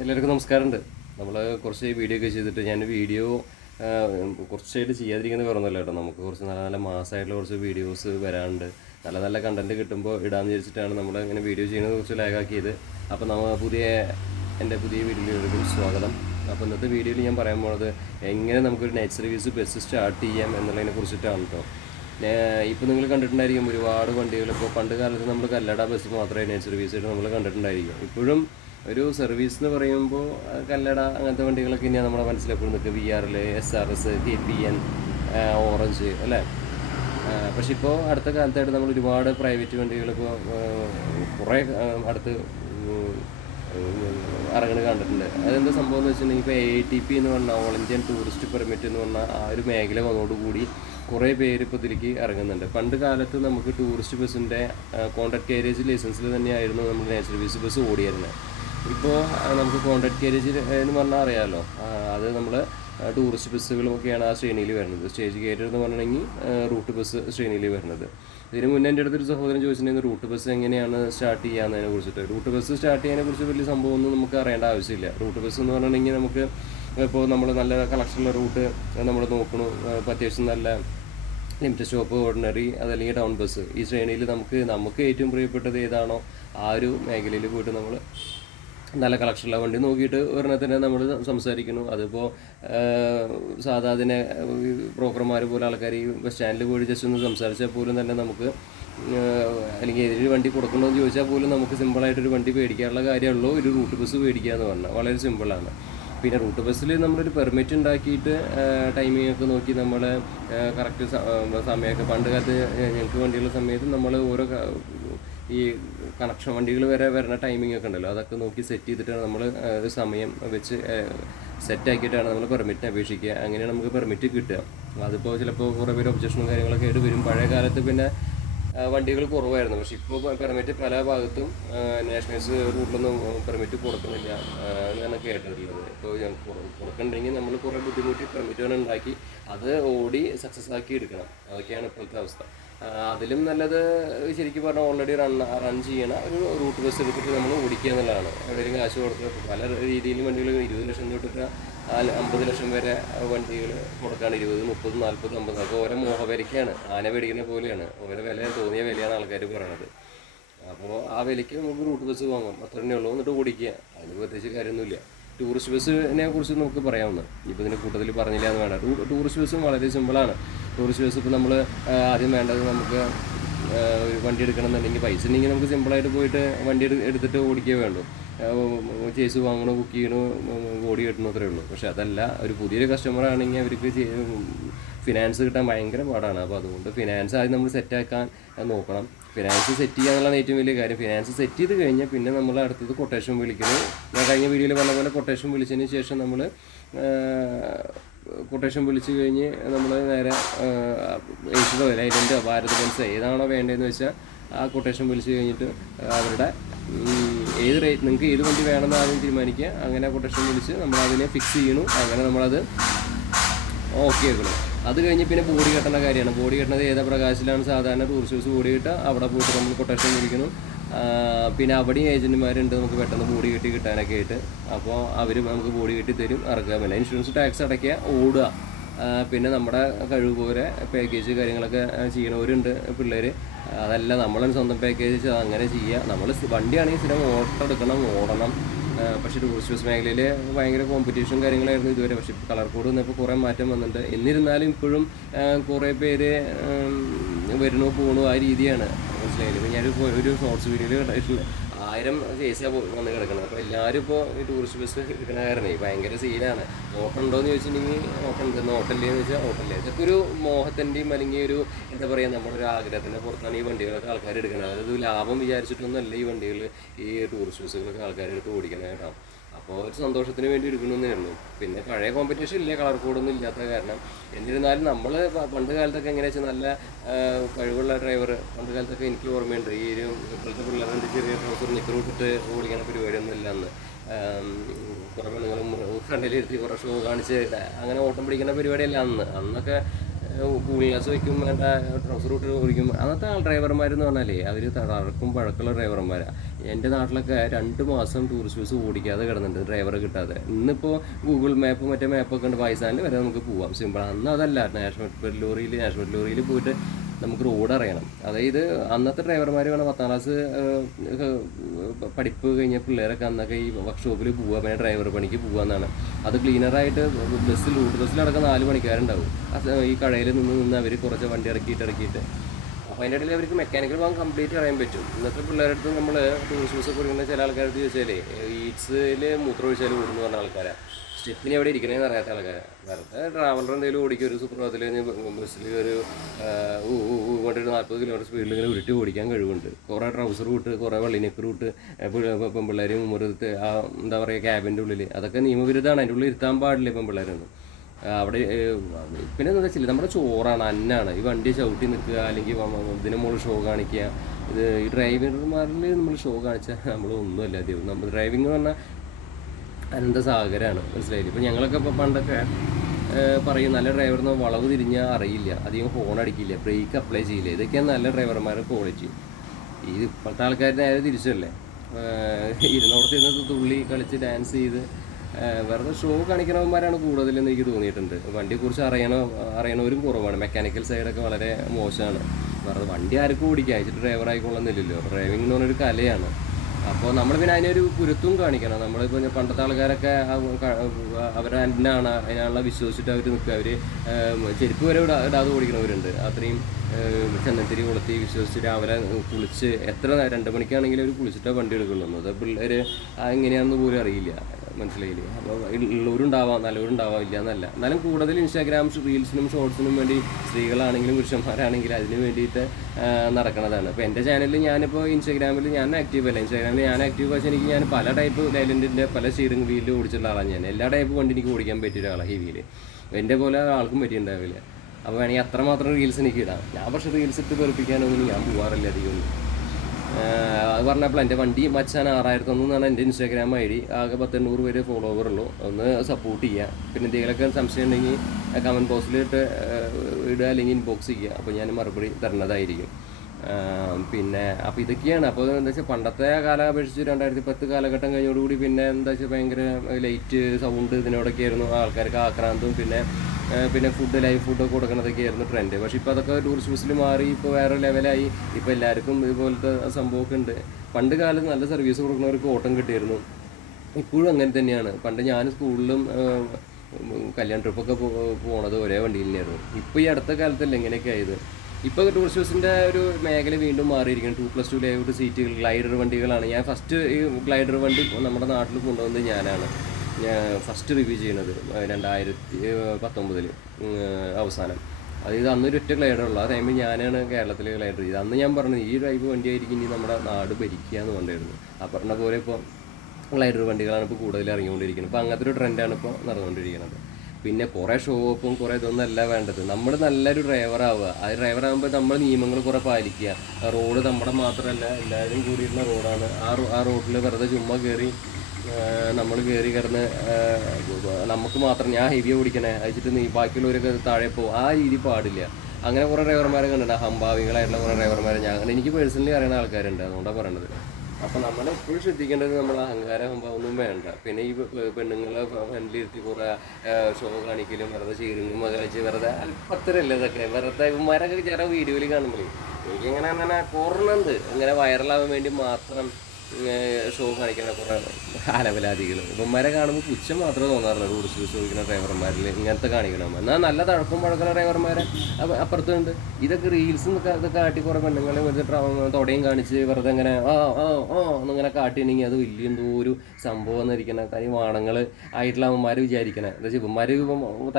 എല്ലാവർക്കും നമസ്കാരമുണ്ട്. നമ്മൾ കുറച്ച് വീഡിയോ ഒക്കെ ചെയ്തിട്ട് ഞാൻ വീഡിയോ കുറച്ചായിട്ട് ചെയ്യാതിരിക്കുന്നത് വേറൊന്നുമല്ല കേട്ടോ. നമുക്ക് കുറച്ച് നല്ല നല്ല മാസമായിട്ടുള്ള കുറച്ച് വീഡിയോസ് വരാനുണ്ട്. നല്ല നല്ല കണ്ടൻറ്റ് കിട്ടുമ്പോൾ ഇടാമെന്ന് വിചാരിച്ചിട്ടാണ് നമ്മൾ ഇങ്ങനെ വീഡിയോ ചെയ്യുന്നത് കുറച്ച് ലാഗാക്കിയത്. അപ്പോൾ എൻ്റെ പുതിയ വീഡിയോയിലേക്ക് സ്വാഗതം. അപ്പോൾ ഇന്നത്തെ വീഡിയോയിൽ ഞാൻ പറയാൻ പോകുന്നത് എങ്ങനെ നമുക്കൊരു നൈറ്റ് സർവീസ് ബസ് സ്റ്റാർട്ട് ചെയ്യാം എന്നുള്ളതിനെ കുറിച്ചിട്ടാണ് കേട്ടോ. ഇപ്പോൾ നിങ്ങൾ കണ്ടിട്ടുണ്ടായിരിക്കും ഒരുപാട് വണ്ടികൾ. ഇപ്പോൾ പണ്ട് കാലത്ത് നമ്മൾ കല്ലട ബസ് മാത്രമേ നൈറ്റ് സർവീസ് ആയിട്ട് നമ്മൾ കണ്ടിട്ടുണ്ടായിരിക്കും. ഇപ്പോഴും ഒരു സർവീസ് എന്ന് പറയുമ്പോൾ കല്ലട അങ്ങനത്തെ വണ്ടികളൊക്കെ തന്നെയാണ് നമ്മുടെ മനസ്സിലെപ്പോഴും VR, SRS, KPN, ഓറഞ്ച് അല്ലേ. പക്ഷെ ഇപ്പോൾ അടുത്ത കാലത്തായിട്ട് നമ്മൾ ഒരുപാട് പ്രൈവറ്റ് വണ്ടികളിപ്പോൾ കുറേ അടുത്ത് ഇറങ്ങുന്നത് കണ്ടിട്ടുണ്ട്. അതെന്താ സംഭവം എന്ന് വെച്ചിട്ടുണ്ടെങ്കിൽ ഇപ്പോൾ ATP എന്ന് പറഞ്ഞാൽ ഓൾ ഇന്ത്യൻ ടൂറിസ്റ്റ് പെർമിറ്റ് എന്ന് പറഞ്ഞാൽ ആ ഒരു മേഖല വന്നതോടുകൂടി കുറേ പേര് ഇപ്പോൾ ഇതിലേക്ക് ഇറങ്ങുന്നുണ്ട്. പണ്ട് കാലത്ത് നമുക്ക് ടൂറിസ്റ്റ് ബസ്സിൻ്റെ കോൺട്രാക്ട് കാരേജ് ലൈസൻസിൽ തന്നെയായിരുന്നു നമ്മൾ നൈറ്റ് സർവീസ് ബസ് ഓടിയിരുന്നത്. ഇപ്പോൾ നമുക്ക് കോൺട്രാക്ട് കാരേജ് എന്ന് പറഞ്ഞാൽ അറിയാമല്ലോ, അത് നമ്മൾ ടൂറിസ്റ്റ് ബസ്സുകളൊക്കെയാണ് ആ ശ്രേണിയിൽ വരുന്നത്. സ്റ്റേജ് കാരേജ് എന്ന് പറഞ്ഞിട്ടുണ്ടെങ്കിൽ റൂട്ട് ബസ് ശ്രേണിയിൽ വരുന്നത്. ഇതിന് മുന്നേ എൻ്റെ അടുത്തൊരു സഹോദരൻ ചോദിച്ചിട്ടുണ്ടെങ്കിൽ റൂട്ട് ബസ് എങ്ങനെയാണ് സ്റ്റാർട്ട് ചെയ്യാമെന്നതിനെ കുറിച്ചിട്ട്. റൂട്ട് ബസ് സ്റ്റാർട്ട് ചെയ്യാനെ കുറിച്ച് വലിയ സംഭവമൊന്നും നമുക്ക് അറിയേണ്ട ആവശ്യമില്ല. റൂട്ട് ബസ് എന്ന് പറഞ്ഞിട്ടുണ്ടെങ്കിൽ നമുക്ക് ഇപ്പോൾ നമ്മൾ നല്ല കളക്ഷനുള്ള റൂട്ട് നമ്മൾ നോക്കണു, ഇപ്പോൾ അത്യാവശ്യം നല്ല ലിമിറ്റഡ് സ്റ്റോപ്പ്, ഓർഡിനറി, അതല്ലെങ്കിൽ ടൗൺ ബസ്, ഈ ശ്രേണിയിൽ നമുക്ക് ഏറ്റവും പ്രിയപ്പെട്ടത് ഏതാണോ ആ ഒരു മേഖലയിൽ പോയിട്ട് നമ്മൾ നല്ല കളക്ഷനുള്ള വണ്ടി നോക്കിയിട്ട് ഒരെണ്ണത്തിനെ നമ്മൾ സംസാരിക്കുന്നു. അതിപ്പോൾ സാധാരണ ബ്രോക്കർമാർ പോലെ ആൾക്കാർ ഈ ബസ് സ്റ്റാൻഡിൽ പോയി ജസ്റ്റ് ഒന്ന് സംസാരിച്ചാൽ പോലും തന്നെ നമുക്ക്, അല്ലെങ്കിൽ ഏതൊരു വണ്ടി കൊടുക്കണമെന്ന് ചോദിച്ചാൽ പോലും നമുക്ക് സിമ്പിളായിട്ടൊരു വണ്ടി മേടിക്കാനുള്ള കാര്യമുള്ളൂ ഒരു റൂട്ട് ബസ് മേടിക്കുക എന്ന് പറഞ്ഞാൽ വളരെ സിമ്പിളാണ്. പിന്നെ റൂട്ട് ബസ്സിൽ നമ്മളൊരു പെർമിറ്റ് ഉണ്ടാക്കിയിട്ട് ടൈമിംഗ് ഒക്കെ നോക്കി നമ്മൾ കറക്റ്റ് സമയമൊക്കെ, പണ്ട് കാലത്ത് ഞങ്ങൾക്ക് വണ്ടിയുള്ള സമയത്ത് നമ്മൾ ഓരോ ഈ കണക്ഷൻ വണ്ടികൾ വരെ വരുന്ന ടൈമിംഗ് ഒക്കെ ഉണ്ടല്ലോ, അതൊക്കെ നോക്കി സെറ്റ് ചെയ്തിട്ടാണ് നമ്മൾ സമയം വെച്ച് സെറ്റാക്കിയിട്ടാണ് നമ്മൾ പെർമിറ്റിന് അപേക്ഷിക്കുക. അങ്ങനെയാണ് നമുക്ക് പെർമിറ്റ് കിട്ടുക. അതിപ്പോൾ ചിലപ്പോൾ കുറേ പേര് ഒബ്ജക്ഷനും കാര്യങ്ങളൊക്കെ ആയിട്ട് വരും. പഴയ കാലത്ത് പിന്നെ വണ്ടികൾ കുറവായിരുന്നു. പക്ഷേ ഇപ്പോൾ പെർമിറ്റ് പല ഭാഗത്തും നാഷണൽസ് റൂട്ടിലൊന്നും പെർമിറ്റ് കൊടുക്കുന്നില്ല എന്നാണ് കേട്ടിട്ടുള്ളത്. ഇപ്പോൾ കൊടുക്കണമെങ്കിൽ നമ്മൾ കുറേ ബുദ്ധിമുട്ടി പെർമിറ്റുകൾ ഉണ്ടാക്കി അത് ഓടി സക്സസ് ആക്കി എടുക്കണം. അതൊക്കെയാണ് ഇപ്പോഴത്തെ അവസ്ഥ. അതിലും നല്ലത് ശരിക്കും പറഞ്ഞാൽ ഓൾറെഡി റൺ ചെയ്യണ ഒരു റൂട്ട് ബസ് എടുത്തിട്ട് നമ്മൾ ഓടിക്കുക എന്നുള്ളതാണ്. എവിടെയെങ്കിലും കാശ് കൊടുത്ത് പല രീതിയിലും വണ്ടികൾ 20 ലക്ഷം തൊട്ടിട്ട് 50 ലക്ഷം വരെ വണ്ടികൾ കൊടുക്കാണ്. 20, 30, 40, 50 അതൊക്കെ ഓരോ മോഹവിലയ്ക്കാണ്. ആന മേടിക്കുന്ന പോലെയാണ്. ഓരോ വില തോന്നിയ വിലയാണ് ആൾക്കാർ പറയണത്. അപ്പോൾ ആ വിലയ്ക്ക് നമുക്ക് റൂട്ട് ബസ് വാങ്ങാം, അത്ര തന്നെ ഉള്ളൂ. എന്നിട്ട് ഓടിക്കുക, അതിന് പ്രത്യേകിച്ച് കാര്യമൊന്നുമില്ല. ടൂറിസ്റ്റ് ബസ്സിനെ കുറിച്ച് നമുക്ക് പറയാവുന്നത് ഇപ്പോൾ ഇതിൻ്റെ കൂട്ടത്തിൽ പറഞ്ഞില്ല എന്ന് വേണ്ട. ടൂറിസ്റ്റ് ബസ്സും വളരെ സിമ്പിളാണ്. ടൂറിസ്റ്റ് ബസ് ഇപ്പോൾ നമ്മൾ ആദ്യം വേണ്ടത് നമുക്ക് വണ്ടി എടുക്കണമെന്നുണ്ടെങ്കിൽ പൈസ ഉണ്ടെങ്കിൽ നമുക്ക് സിമ്പിളായിട്ട് പോയിട്ട് വണ്ടി എടുത്തിട്ട് ഓടിക്കേ വേണ്ടു. ചേസ് വാങ്ങണോ, ബുക്ക് ചെയ്യണോ, ഓടി കിട്ടണോ, അത്രേ ഉള്ളൂ. പക്ഷെ അതല്ല, ഒരു പുതിയൊരു കസ്റ്റമർ ആണെങ്കിൽ അവർക്ക് ഫിനാൻസ് കിട്ടാൻ ഭയങ്കര പാടാണ്. അപ്പോൾ അതുകൊണ്ട് ഫിനാൻസ് ആദ്യം നമ്മൾ സെറ്റാക്കാൻ നോക്കണം. ഫിനാൻസ് സെറ്റ് ചെയ്യുക എന്നുള്ളതാണ് ഏറ്റവും വലിയ കാര്യം. ഫിനാൻസ് സെറ്റ് ചെയ്ത് കഴിഞ്ഞാൽ പിന്നെ നമ്മൾ അടുത്തത് കൊട്ടേഷൻ വിളിക്കുന്നത്. ഞാൻ കഴിഞ്ഞ വീഡിയോയിൽ പറഞ്ഞ പോലെ കൊട്ടേഷൻ വിളിച്ചതിന് ശേഷം നമ്മൾ കൊട്ടേഷൻ വിളിച്ച് കഴിഞ്ഞ് നമ്മൾ നേരെ ഏഷ്യതോ ലൈലൻഡോ ഭാരത് ബെൻസോ ഏതാണോ വേണ്ടതെന്ന് വെച്ചാൽ ആ കൊട്ടേഷൻ വിളിച്ച് കഴിഞ്ഞിട്ട് അവരുടെ ഏത് റേറ്റ് നിങ്ങൾക്ക് ഏത് വണ്ടി വേണമെന്ന് ആദ്യം തീരുമാനിക്കുക. അങ്ങനെ കൊട്ടേഷൻ വിളിച്ച് നമ്മളതിനെ ഫിക്സ് ചെയ്യണു. അങ്ങനെ നമ്മളത് ഓക്കെ ആക്കണം. അത് കഴിഞ്ഞ് പിന്നെ ബോഡി കെട്ടുന്ന കാര്യമാണ്. ബോഡി കെട്ടുന്നത് ഏതാ പ്രകാശിലാണ് സാധാരണ ടൂറിസ്റ്റ് ബസ് ബോഡി കിട്ടുക. അവിടെ പോയിട്ട് നമ്മൾ കൊട്ടേഷൻ വിളിക്കണം. പിന്നെ അവിടെയും ഏജൻറ്റുമാരുണ്ട് നമുക്ക് പെട്ടെന്ന് ബോഡി കെട്ടി കിട്ടാനൊക്കെ ആയിട്ട്. അപ്പോൾ അവർ നമുക്ക് ബോഡി കെട്ടി തരും. ഇറക്കുക, പിന്നെ ഇൻഷുറൻസ് ടാക്സ് അടയ്ക്കുക, ഓടുക. പിന്നെ നമ്മുടെ കഴിവ് പോലെ പാക്കേജ് കാര്യങ്ങളൊക്കെ ചെയ്യണവരുണ്ട് പിള്ളേർ. അതല്ല നമ്മളെ സ്വന്തം പാക്കേജ് അങ്ങനെ ചെയ്യുക. നമ്മൾ വണ്ടിയാണെങ്കിൽ സ്ഥിരം എടുക്കണം, ഓടണം. പക്ഷേ ടൂറിസ്റ്റ് ബസ് മേഖലയിൽ ഭയങ്കര കോമ്പറ്റീഷൻ കാര്യങ്ങളായിരുന്നു ഇതുവരെ. പക്ഷേ ഇപ്പോൾ കളർ കോഡ് വന്നപ്പോൾ കുറേ മാറ്റം വന്നിട്ടുണ്ട്. എന്നിരുന്നാലും ഇപ്പോഴും കുറേ പേര് വരണോ പോകണോ ആ രീതിയാണ്. മനസ്സിലായില്ല. ഇപ്പോൾ ഞാനൊരു ഷോർട്സ് വീഡിയോയിൽ കണ്ടിട്ടുള്ള 1000 കേസാണ് വന്ന് കിടക്കുന്നത്. അപ്പോൾ എല്ലാവരും ഇപ്പോൾ ഈ ടൂറിസ്റ്റ് ബസ് എടുക്കണ കാരണേ ഭയങ്കര സീനാണ്. ഓട്ടമുണ്ടോ എന്ന് ചോദിച്ചിട്ടുണ്ടെങ്കിൽ ഓട്ടമുണ്ടെന്ന്, ഓട്ടമില്ലെന്ന് വെച്ചാൽ ഓട്ടമില്ല. ഇതൊക്കെ ഒരു മോഹത്തിൻ്റെയും അല്ലെങ്കിൽ ഒരു എന്താ പറയുക നമ്മളൊരു ആഗ്രഹത്തിൻ്റെ പുറത്താണ് ഈ വണ്ടികളൊക്കെ ആൾക്കാർ എടുക്കുന്നത്. അതായത് ലാഭം വിചാരിച്ചിട്ടൊന്നുമല്ല ഈ വണ്ടികൾ, ഈ ടൂറിസ്റ്റ് ബസ്സുകളൊക്കെ ആൾക്കാരെടുത്ത് ഓടിക്കണ കേട്ടോ. അപ്പോൾ ഒരു സന്തോഷത്തിന് വേണ്ടി എടുക്കണമെന്നേ ഉള്ളൂ. പിന്നെ പഴയ കോമ്പറ്റീഷൻ ഇല്ല, കളർ കോഡൊന്നും ഇല്ലാത്ത കാരണം. എന്നിരുന്നാലും നമ്മൾ പണ്ട് കാലത്തൊക്കെ എങ്ങനെയാ വെച്ചാൽ നല്ല കഴിവുള്ള ഡ്രൈവർ, പണ്ട് കാലത്തൊക്കെ എനിക്ക് ഓർമ്മയുണ്ട്. ഈ ഒരു ഇപ്പോഴത്തെ പിള്ളേരുടെ ചെറിയ ട്രൗസർ നിക്കറിട്ടിട്ട് ഓടിക്കണ പരിപാടിയൊന്നും ഇല്ല അന്ന്. കുറേ പെണ്ണുങ്ങളും ഫ്രണ്ടിലിരുത്തി കുറേ ഷോ കാണിച്ച് അങ്ങനെ ഓട്ടം പിടിക്കുന്ന പരിപാടിയല്ല അന്നൊക്കെ. കൂളിംഗ് ഗ്ലാസ് വയ്ക്കും, വേണ്ട ട്രൗസർ ഇട്ട് ഓടിക്കും. അന്നത്തെ ഡ്രൈവർമാരെന്ന് പറഞ്ഞാലേ അവർ തടർക്കും പഴക്കമുള്ള ഡ്രൈവർമാരാണ്. എൻ്റെ നാട്ടിലൊക്കെ 2 മാസം ടൂറിസ്റ്റ് ബസ് ഓടിക്കാതെ കിടന്നിട്ടുണ്ട് ഡ്രൈവറെ കിട്ടാതെ. ഇന്നിപ്പോൾ ഗൂഗിൾ മാപ്പ് മറ്റേ മാപ്പൊക്കെ ഉണ്ട്, പാകിസ്ഥാനിൽ വരെ നമുക്ക് പോവാം സിമ്പിൾ. അന്ന് അതല്ല, നാഷണൽ ലോറിയിൽ പോയിട്ട് നമുക്ക് റോഡ് അറിയണം. അതായത് അന്നത്തെ ഡ്രൈവർമാർ വേണം 10ാം ക്ലാസ് പഠിപ്പ് കഴിഞ്ഞ പിള്ളേരൊക്കെ അന്നൊക്കെ ഈ വർക്ക്ഷോപ്പിൽ പോവുക, പിന്നെ ഡ്രൈവർ പണിക്ക് പോകാമെന്നാണ്. അത് ക്ലീനറായിട്ട് ബസ്സിലടക്കം 4 പണിക്കാരുണ്ടാവും. ഈ കടയിൽ നിന്ന് അവർ കുറച്ച് വണ്ടി ഇറക്കിയിട്ട് അപ്പോൾ അതിൻ്റെ ഇടയിൽ അവർക്ക് മെക്കാനിക്കൽ ഭാഗം കംപ്ലീറ്റ് അറിയാൻ പറ്റും. ഇന്നത്തെ പിള്ളേരുടെ അടുത്ത് നമ്മൾ ടൂറിസ്റ്റ് ബസ്സൊക്കെ കൊടുക്കുന്ന ചില ആൾക്കാർക്ക് ചോദിച്ചാലേ ഈറ്റ്സിൽ മൂത്രം ഒഴിച്ചാൽ ഓടുന്നു പറഞ്ഞ ആൾക്കാരാണ്. സ്റ്റെപ്പിന് എവിടെ ഇരിക്കണേന്ന് അറിയാത്ത ആൾക്കാരാണ്. വെറുതെ ട്രാവലർ എന്തെങ്കിലും ഓടിക്കും, ഒരു സുപ്രഭാതത്തിൽ ബസ്സിൽ ഒരു കൊണ്ടിട്ട് 40 കിലോമീറ്റർ സ്പീഡിൽ ഇങ്ങനെ ഉരുട്ടി ഓടിക്കാൻ കഴിവുണ്ട്. കുറേ ട്രൗസർ വിട്ട്, കുറേ വള്ളിനെക്കർ വിട്ട് പെൺപിള്ളേർ മുമ്പ് എന്താ പറയുക ക്യാബിൻ്റെ ഉള്ളിൽ, അതൊക്കെ നിയമവിരുദ്ധമാണ്. അതിൻ്റെ ഉള്ളിൽ ഇരുത്താൻ പാടില്ല പെൺപിള്ളേരൊന്നും. അവിടെ പിന്നെ എന്താ വെച്ചില്ല, നമ്മുടെ ചോറാണ്, അന്നാണ്. ഈ വണ്ടി ചവിട്ടി നിൽക്കുക, അല്ലെങ്കിൽ ഇതിന് മുകളിൽ ഷോ കാണിക്കുക. ഇത് ഈ ഡ്രൈവർമാരിൽ നമ്മൾ ഷോ കാണിച്ചാൽ നമ്മളൊന്നുമല്ല അധികം. നമ്മൾ ഡ്രൈവിംഗ് എന്ന് പറഞ്ഞാൽ അനന്തസാഗരമാണ്, മനസ്സിലായില്ല. ഇപ്പോൾ ഞങ്ങളൊക്കെ ഇപ്പോൾ പണ്ടൊക്കെ പറയും നല്ല ഡ്രൈവറിന് വളവ് തിരിഞ്ഞാൽ അറിയില്ല, അധികം ഹോൺ അടിക്കില്ല, ബ്രേക്ക് അപ്ലൈ ചെയ്യില്ല. ഇതൊക്കെയാണ് നല്ല ഡ്രൈവർമാരുടെ ക്വാളിറ്റി. ഇത് ഇപ്പോഴത്തെ ആൾക്കാർ നേരെ തിരിച്ചല്ലേ, ഇരുന്നോടത്തിരുന്ന് തുള്ളി കളിച്ച് ഡാൻസ് ചെയ്ത് വെറുതെ ഷോ കാണിക്കണവന്മാരാണ് കൂടുതലെന്ന് എനിക്ക് തോന്നിയിട്ടുണ്ട്. വണ്ടിയെക്കുറിച്ച് അറിയണവരും കുറവാണ്. മെക്കാനിക്കൽ സൈഡൊക്കെ വളരെ മോശമാണ്. വെറുതെ വണ്ടി ആർക്കും ഓടിക്കുക, അയച്ചിട്ട് ഡ്രൈവർ ആയിക്കൊള്ളുന്നില്ലല്ലോ. ഡ്രൈവിംഗ് എന്ന് പറഞ്ഞൊരു കലയാണ്. അപ്പോൾ നമ്മൾ പിന്നെ അതിനൊരു ഗുരുത്വം കാണിക്കണം. നമ്മളിപ്പോൾ പണ്ടത്തെ ആൾക്കാരൊക്കെ അവരുടെ അന്നാണ്, അതിനാണല്ലോ വിശ്വസിച്ചിട്ട് അവർ നിൽക്കുക. അവർ ചെരുപ്പ് വരെ ഇടാതെ ഓടിക്കണവരുണ്ട്. അത്രയും ചന്ദനത്തിരി കൊളുത്തി വിശ്വസിച്ച് രാവിലെ കുളിച്ച് എത്ര 2 മണിക്കാണെങ്കിലും അവർ കുളിച്ചിട്ടാണ് വണ്ടി എടുക്കുള്ളൂ. അത് പിള്ളേർ എങ്ങനെയാണെന്ന് പോലും അറിയില്ല, മനസ്സിലായില്ലേ. അപ്പോൾ ഉള്ളവരുണ്ടാവാം, നല്ലവരുണ്ടാവാം, ഇല്ല എന്നല്ല. എന്നാലും കൂടുതൽ ഇൻസ്റ്റാഗ്രാം റീൽസിനും ഷോർട്സിനും വേണ്ടി സ്ത്രീകളാണെങ്കിലും പുരുഷന്മാരാണെങ്കിലും അതിന് വേണ്ടിയിട്ട് നടക്കുന്നതാണ്. ഇപ്പോൾ എൻ്റെ ചാനലിൽ ഞാനിപ്പോൾ ഇൻസ്റ്റാഗ്രാമിൽ ഞാൻ ആക്റ്റീവ് അല്ല. ഇൻസ്റ്റാഗ്രാമിൽ ഞാൻ ആക്റ്റീവ് പക്ഷേ ഞാൻ പല ടൈപ്പ് ലൈലൻഡിൻ്റെ പല സ്റ്റീറിംഗ് വീലിൽ ഓടിച്ചുള്ള ആളാണ് ഞാൻ. എല്ലാ ടൈപ്പ് വണ്ടി എനിക്ക് ഓടിക്കാൻ പറ്റിയ ഒരാളാണ് ഹെവിയിൽ. എൻ്റെ പോലെ ആൾക്കും പറ്റിയിട്ടുണ്ടാവില്ല. അപ്പോൾ വേണമെങ്കിൽ അത്രമാത്രം റീൽസ് എനിക്ക് ഇടാം. ഞാൻ പക്ഷേ റീൽസ് ഇട്ട് വെറുപ്പിക്കാനൊന്നും ഞാൻ പോകാറില്ല അധികം. അത് പറഞ്ഞപ്പോൾ എൻ്റെ വണ്ടി മച്ചാൻ 6001 എന്നാണ് എൻ്റെ ഇൻസ്റ്റാഗ്രാം ID. ആകെ 10-800 പേര് ഫോളോവറുള്ളൂ. ഒന്ന് സപ്പോർട്ട് ചെയ്യുക. പിന്നെ എന്തെങ്കിലുമൊക്കെ സംശയം ഉണ്ടെങ്കിൽ കമൻറ്റ് ബോക്സിലിട്ട് ഇടുക, അല്ലെങ്കിൽ ഇൻബോക്സ് ചെയ്യുക. അപ്പോൾ ഞാൻ മറുപടി തരുന്നതായിരിക്കും. പിന്നെ അപ്പോൾ ഇതൊക്കെയാണ്. അപ്പോൾ എന്താ വെച്ചാൽ പണ്ടത്തെ കാലം അപേക്ഷിച്ച് 2010 കാലഘട്ടം കഴിഞ്ഞോടുകൂടി പിന്നെ എന്താ വെച്ചാൽ ഭയങ്കര ലൈറ്റ് സൗണ്ട് ഇതിനോടൊക്കെ ആയിരുന്നു ആൾക്കാർക്ക് ആക്രാന്തവും. പിന്നെ ലൈവ് ഫുഡൊക്കെ കൊടുക്കണതൊക്കെ ആയിരുന്നു ട്രെൻഡ്. പക്ഷേ ഇപ്പോൾ അതൊക്കെ ടൂറിസ്റ്റ് ബസ്സിൽ മാറി ഇപ്പോൾ വേറെ ലെവലായി. ഇപ്പോൾ എല്ലാവർക്കും ഇതുപോലത്തെ സംഭവമൊക്കെ ഉണ്ട്. പണ്ട് കാലത്ത് നല്ല സർവീസ് കൊടുക്കുന്നവർക്ക് ഓട്ടം കിട്ടിയിരുന്നു. ഇപ്പോഴും അങ്ങനെ തന്നെയാണ്. പണ്ട് ഞാൻ സ്കൂളിലും കല്യാൺ ട്രിപ്പൊക്കെ പോണത് ഒരേ വണ്ടിയിൽ തന്നെയായിരുന്നു. ഇപ്പോൾ ഈ അടുത്ത കാലത്തല്ല ഇങ്ങനെയൊക്കെ ആയത്. ഇപ്പോൾ ടൂറിസ്റ്റ് ബസ്സിൻ്റെ ഒരു മേഖല വീണ്ടും മാറിയിരിക്കുന്നു. 2+2 ലേഔട്ട് സീറ്റുകൾ, ഗ്ലൈഡർ വണ്ടികളാണ്. ഞാൻ ഫസ്റ്റ് ഈ ഗ്ലൈഡർ വണ്ടി നമ്മുടെ നാട്ടിൽ കൊണ്ടുവന്നത് ഞാനാണ്. ഫസ്റ്റ് റിവ്യൂ ചെയ്യുന്നത് 2019 അവസാനം. അതായത് അന്നൊരു ഒറ്റ ഗ്ലൈഡറുള്ളൂ. ആ ടൈമിൽ ഞാനാണ് കേരളത്തിൽ ഗ്ലൈഡർ ചെയ്തത്. അന്ന് ഞാൻ പറഞ്ഞു ഈ ടൈപ്പ് വണ്ടിയായിരിക്കും ഇനി നമ്മുടെ നാട് ഭരിക്കുക എന്ന് കൊണ്ടായിരുന്നു. ആ പറഞ്ഞ പോലെ ഇപ്പോൾ ഗ്ലൈഡർ വണ്ടികളാണ് ഇപ്പോൾ കൂടുതൽ ഇറങ്ങിക്കൊണ്ടിരിക്കുന്നത്. ഇപ്പോൾ അങ്ങനത്തെ ഒരു ട്രെൻഡാണ് ഇപ്പോൾ നടന്നുകൊണ്ടിരിക്കുന്നത്. പിന്നെ കുറേ ഷോ ഓപ്പും കുറേ ഇതൊന്നല്ല വേണ്ടത്. നമ്മൾ നല്ലൊരു ഡ്രൈവറാവുക. ആ ഡ്രൈവറാകുമ്പോൾ നമ്മൾ നിയമങ്ങൾ കുറേ പാലിക്കുക. റോഡ് നമ്മുടെ മാത്രമല്ല എല്ലാവരും കൂടിയിരുന്ന റോഡാണ്. ആ റോഡിൽ വെറുതെ ചുമ്മാ നമ്മൾ കയറി കിടന്ന് നമുക്ക് മാത്രം ഞാൻ ഹെവി ഓടിക്കണേ അയച്ചിട്ട് നീ ബാക്കിയുള്ളവരൊക്കെ താഴെ പോകും, ആ രീതി പാടില്ല. അങ്ങനെ കുറേ ഡ്രൈവർമാരെ കണ്ടിട്ടുണ്ട്. ഹംഭാവികളായിട്ടുള്ള കുറേ ഡ്രൈവർമാരെ എനിക്ക് പേഴ്സണലി അറിയുന്ന ആൾക്കാരുണ്ട്, അതുകൊണ്ടാണ് പറയണത്. അപ്പോൾ നമ്മൾ എപ്പോഴും ശ്രദ്ധിക്കേണ്ടത് നമ്മൾ അഹങ്കാരം ഒന്നും വേണ്ട. പിന്നെ ഈ പെണ്ണുങ്ങളെ ഫ്രണ്ടിലിരുത്തി കുറേ ഷോ കാണിക്കലും വെറുതെ ചീറിങ്ങും കളിച്ച് വെറുതെ അല്പത്തരല്ലേ ഇതൊക്കെ. വെറുതെ ഇവന്മാരൊക്കെ ചില വീഡിയോയിൽ കാണുമ്പോൾ എനിക്കിങ്ങനെ അങ്ങനെ കുറഞ്ഞത് ഇങ്ങനെ വൈറലാവാൻ വേണ്ടി മാത്രം ഷോ കാണിക്കുന്ന കുറേ അലവലാദികൾ. ഇവന്മാരെ കാണുമ്പോൾ പുച്ഛം മാത്രമേ തോന്നാറുള്ളൂ. ടൂറിസ്റ്റ് ബസ് ഓടിക്കുന്ന ഡ്രൈവർമാരിൽ ഇങ്ങനത്തെ കാണിക്കണം. എന്നാൽ നല്ല തഴക്കം പഴക്കുന്ന ഡ്രൈവർമാരെ അപ്പുറത്തുണ്ട്. ഇതൊക്കെ റീൽസും ഇതൊക്കെ കാട്ടി കുറേ പെണ്ണുങ്ങളെ വെറുതെ തുടയും കാണിച്ച് വെറുതെ ഇങ്ങനെ എന്നിങ്ങനെ കാട്ടിയിട്ടുണ്ടെങ്കിൽ അത് വലിയ എന്തോ ഒരു സംഭവം എന്നിരിക്കണം. തനി വാണങ്ങൾ ആയിട്ടുള്ള അവന്മാർ വിചാരിക്കണേ. എന്താ വെച്ചാൽ ഇവന്മാർ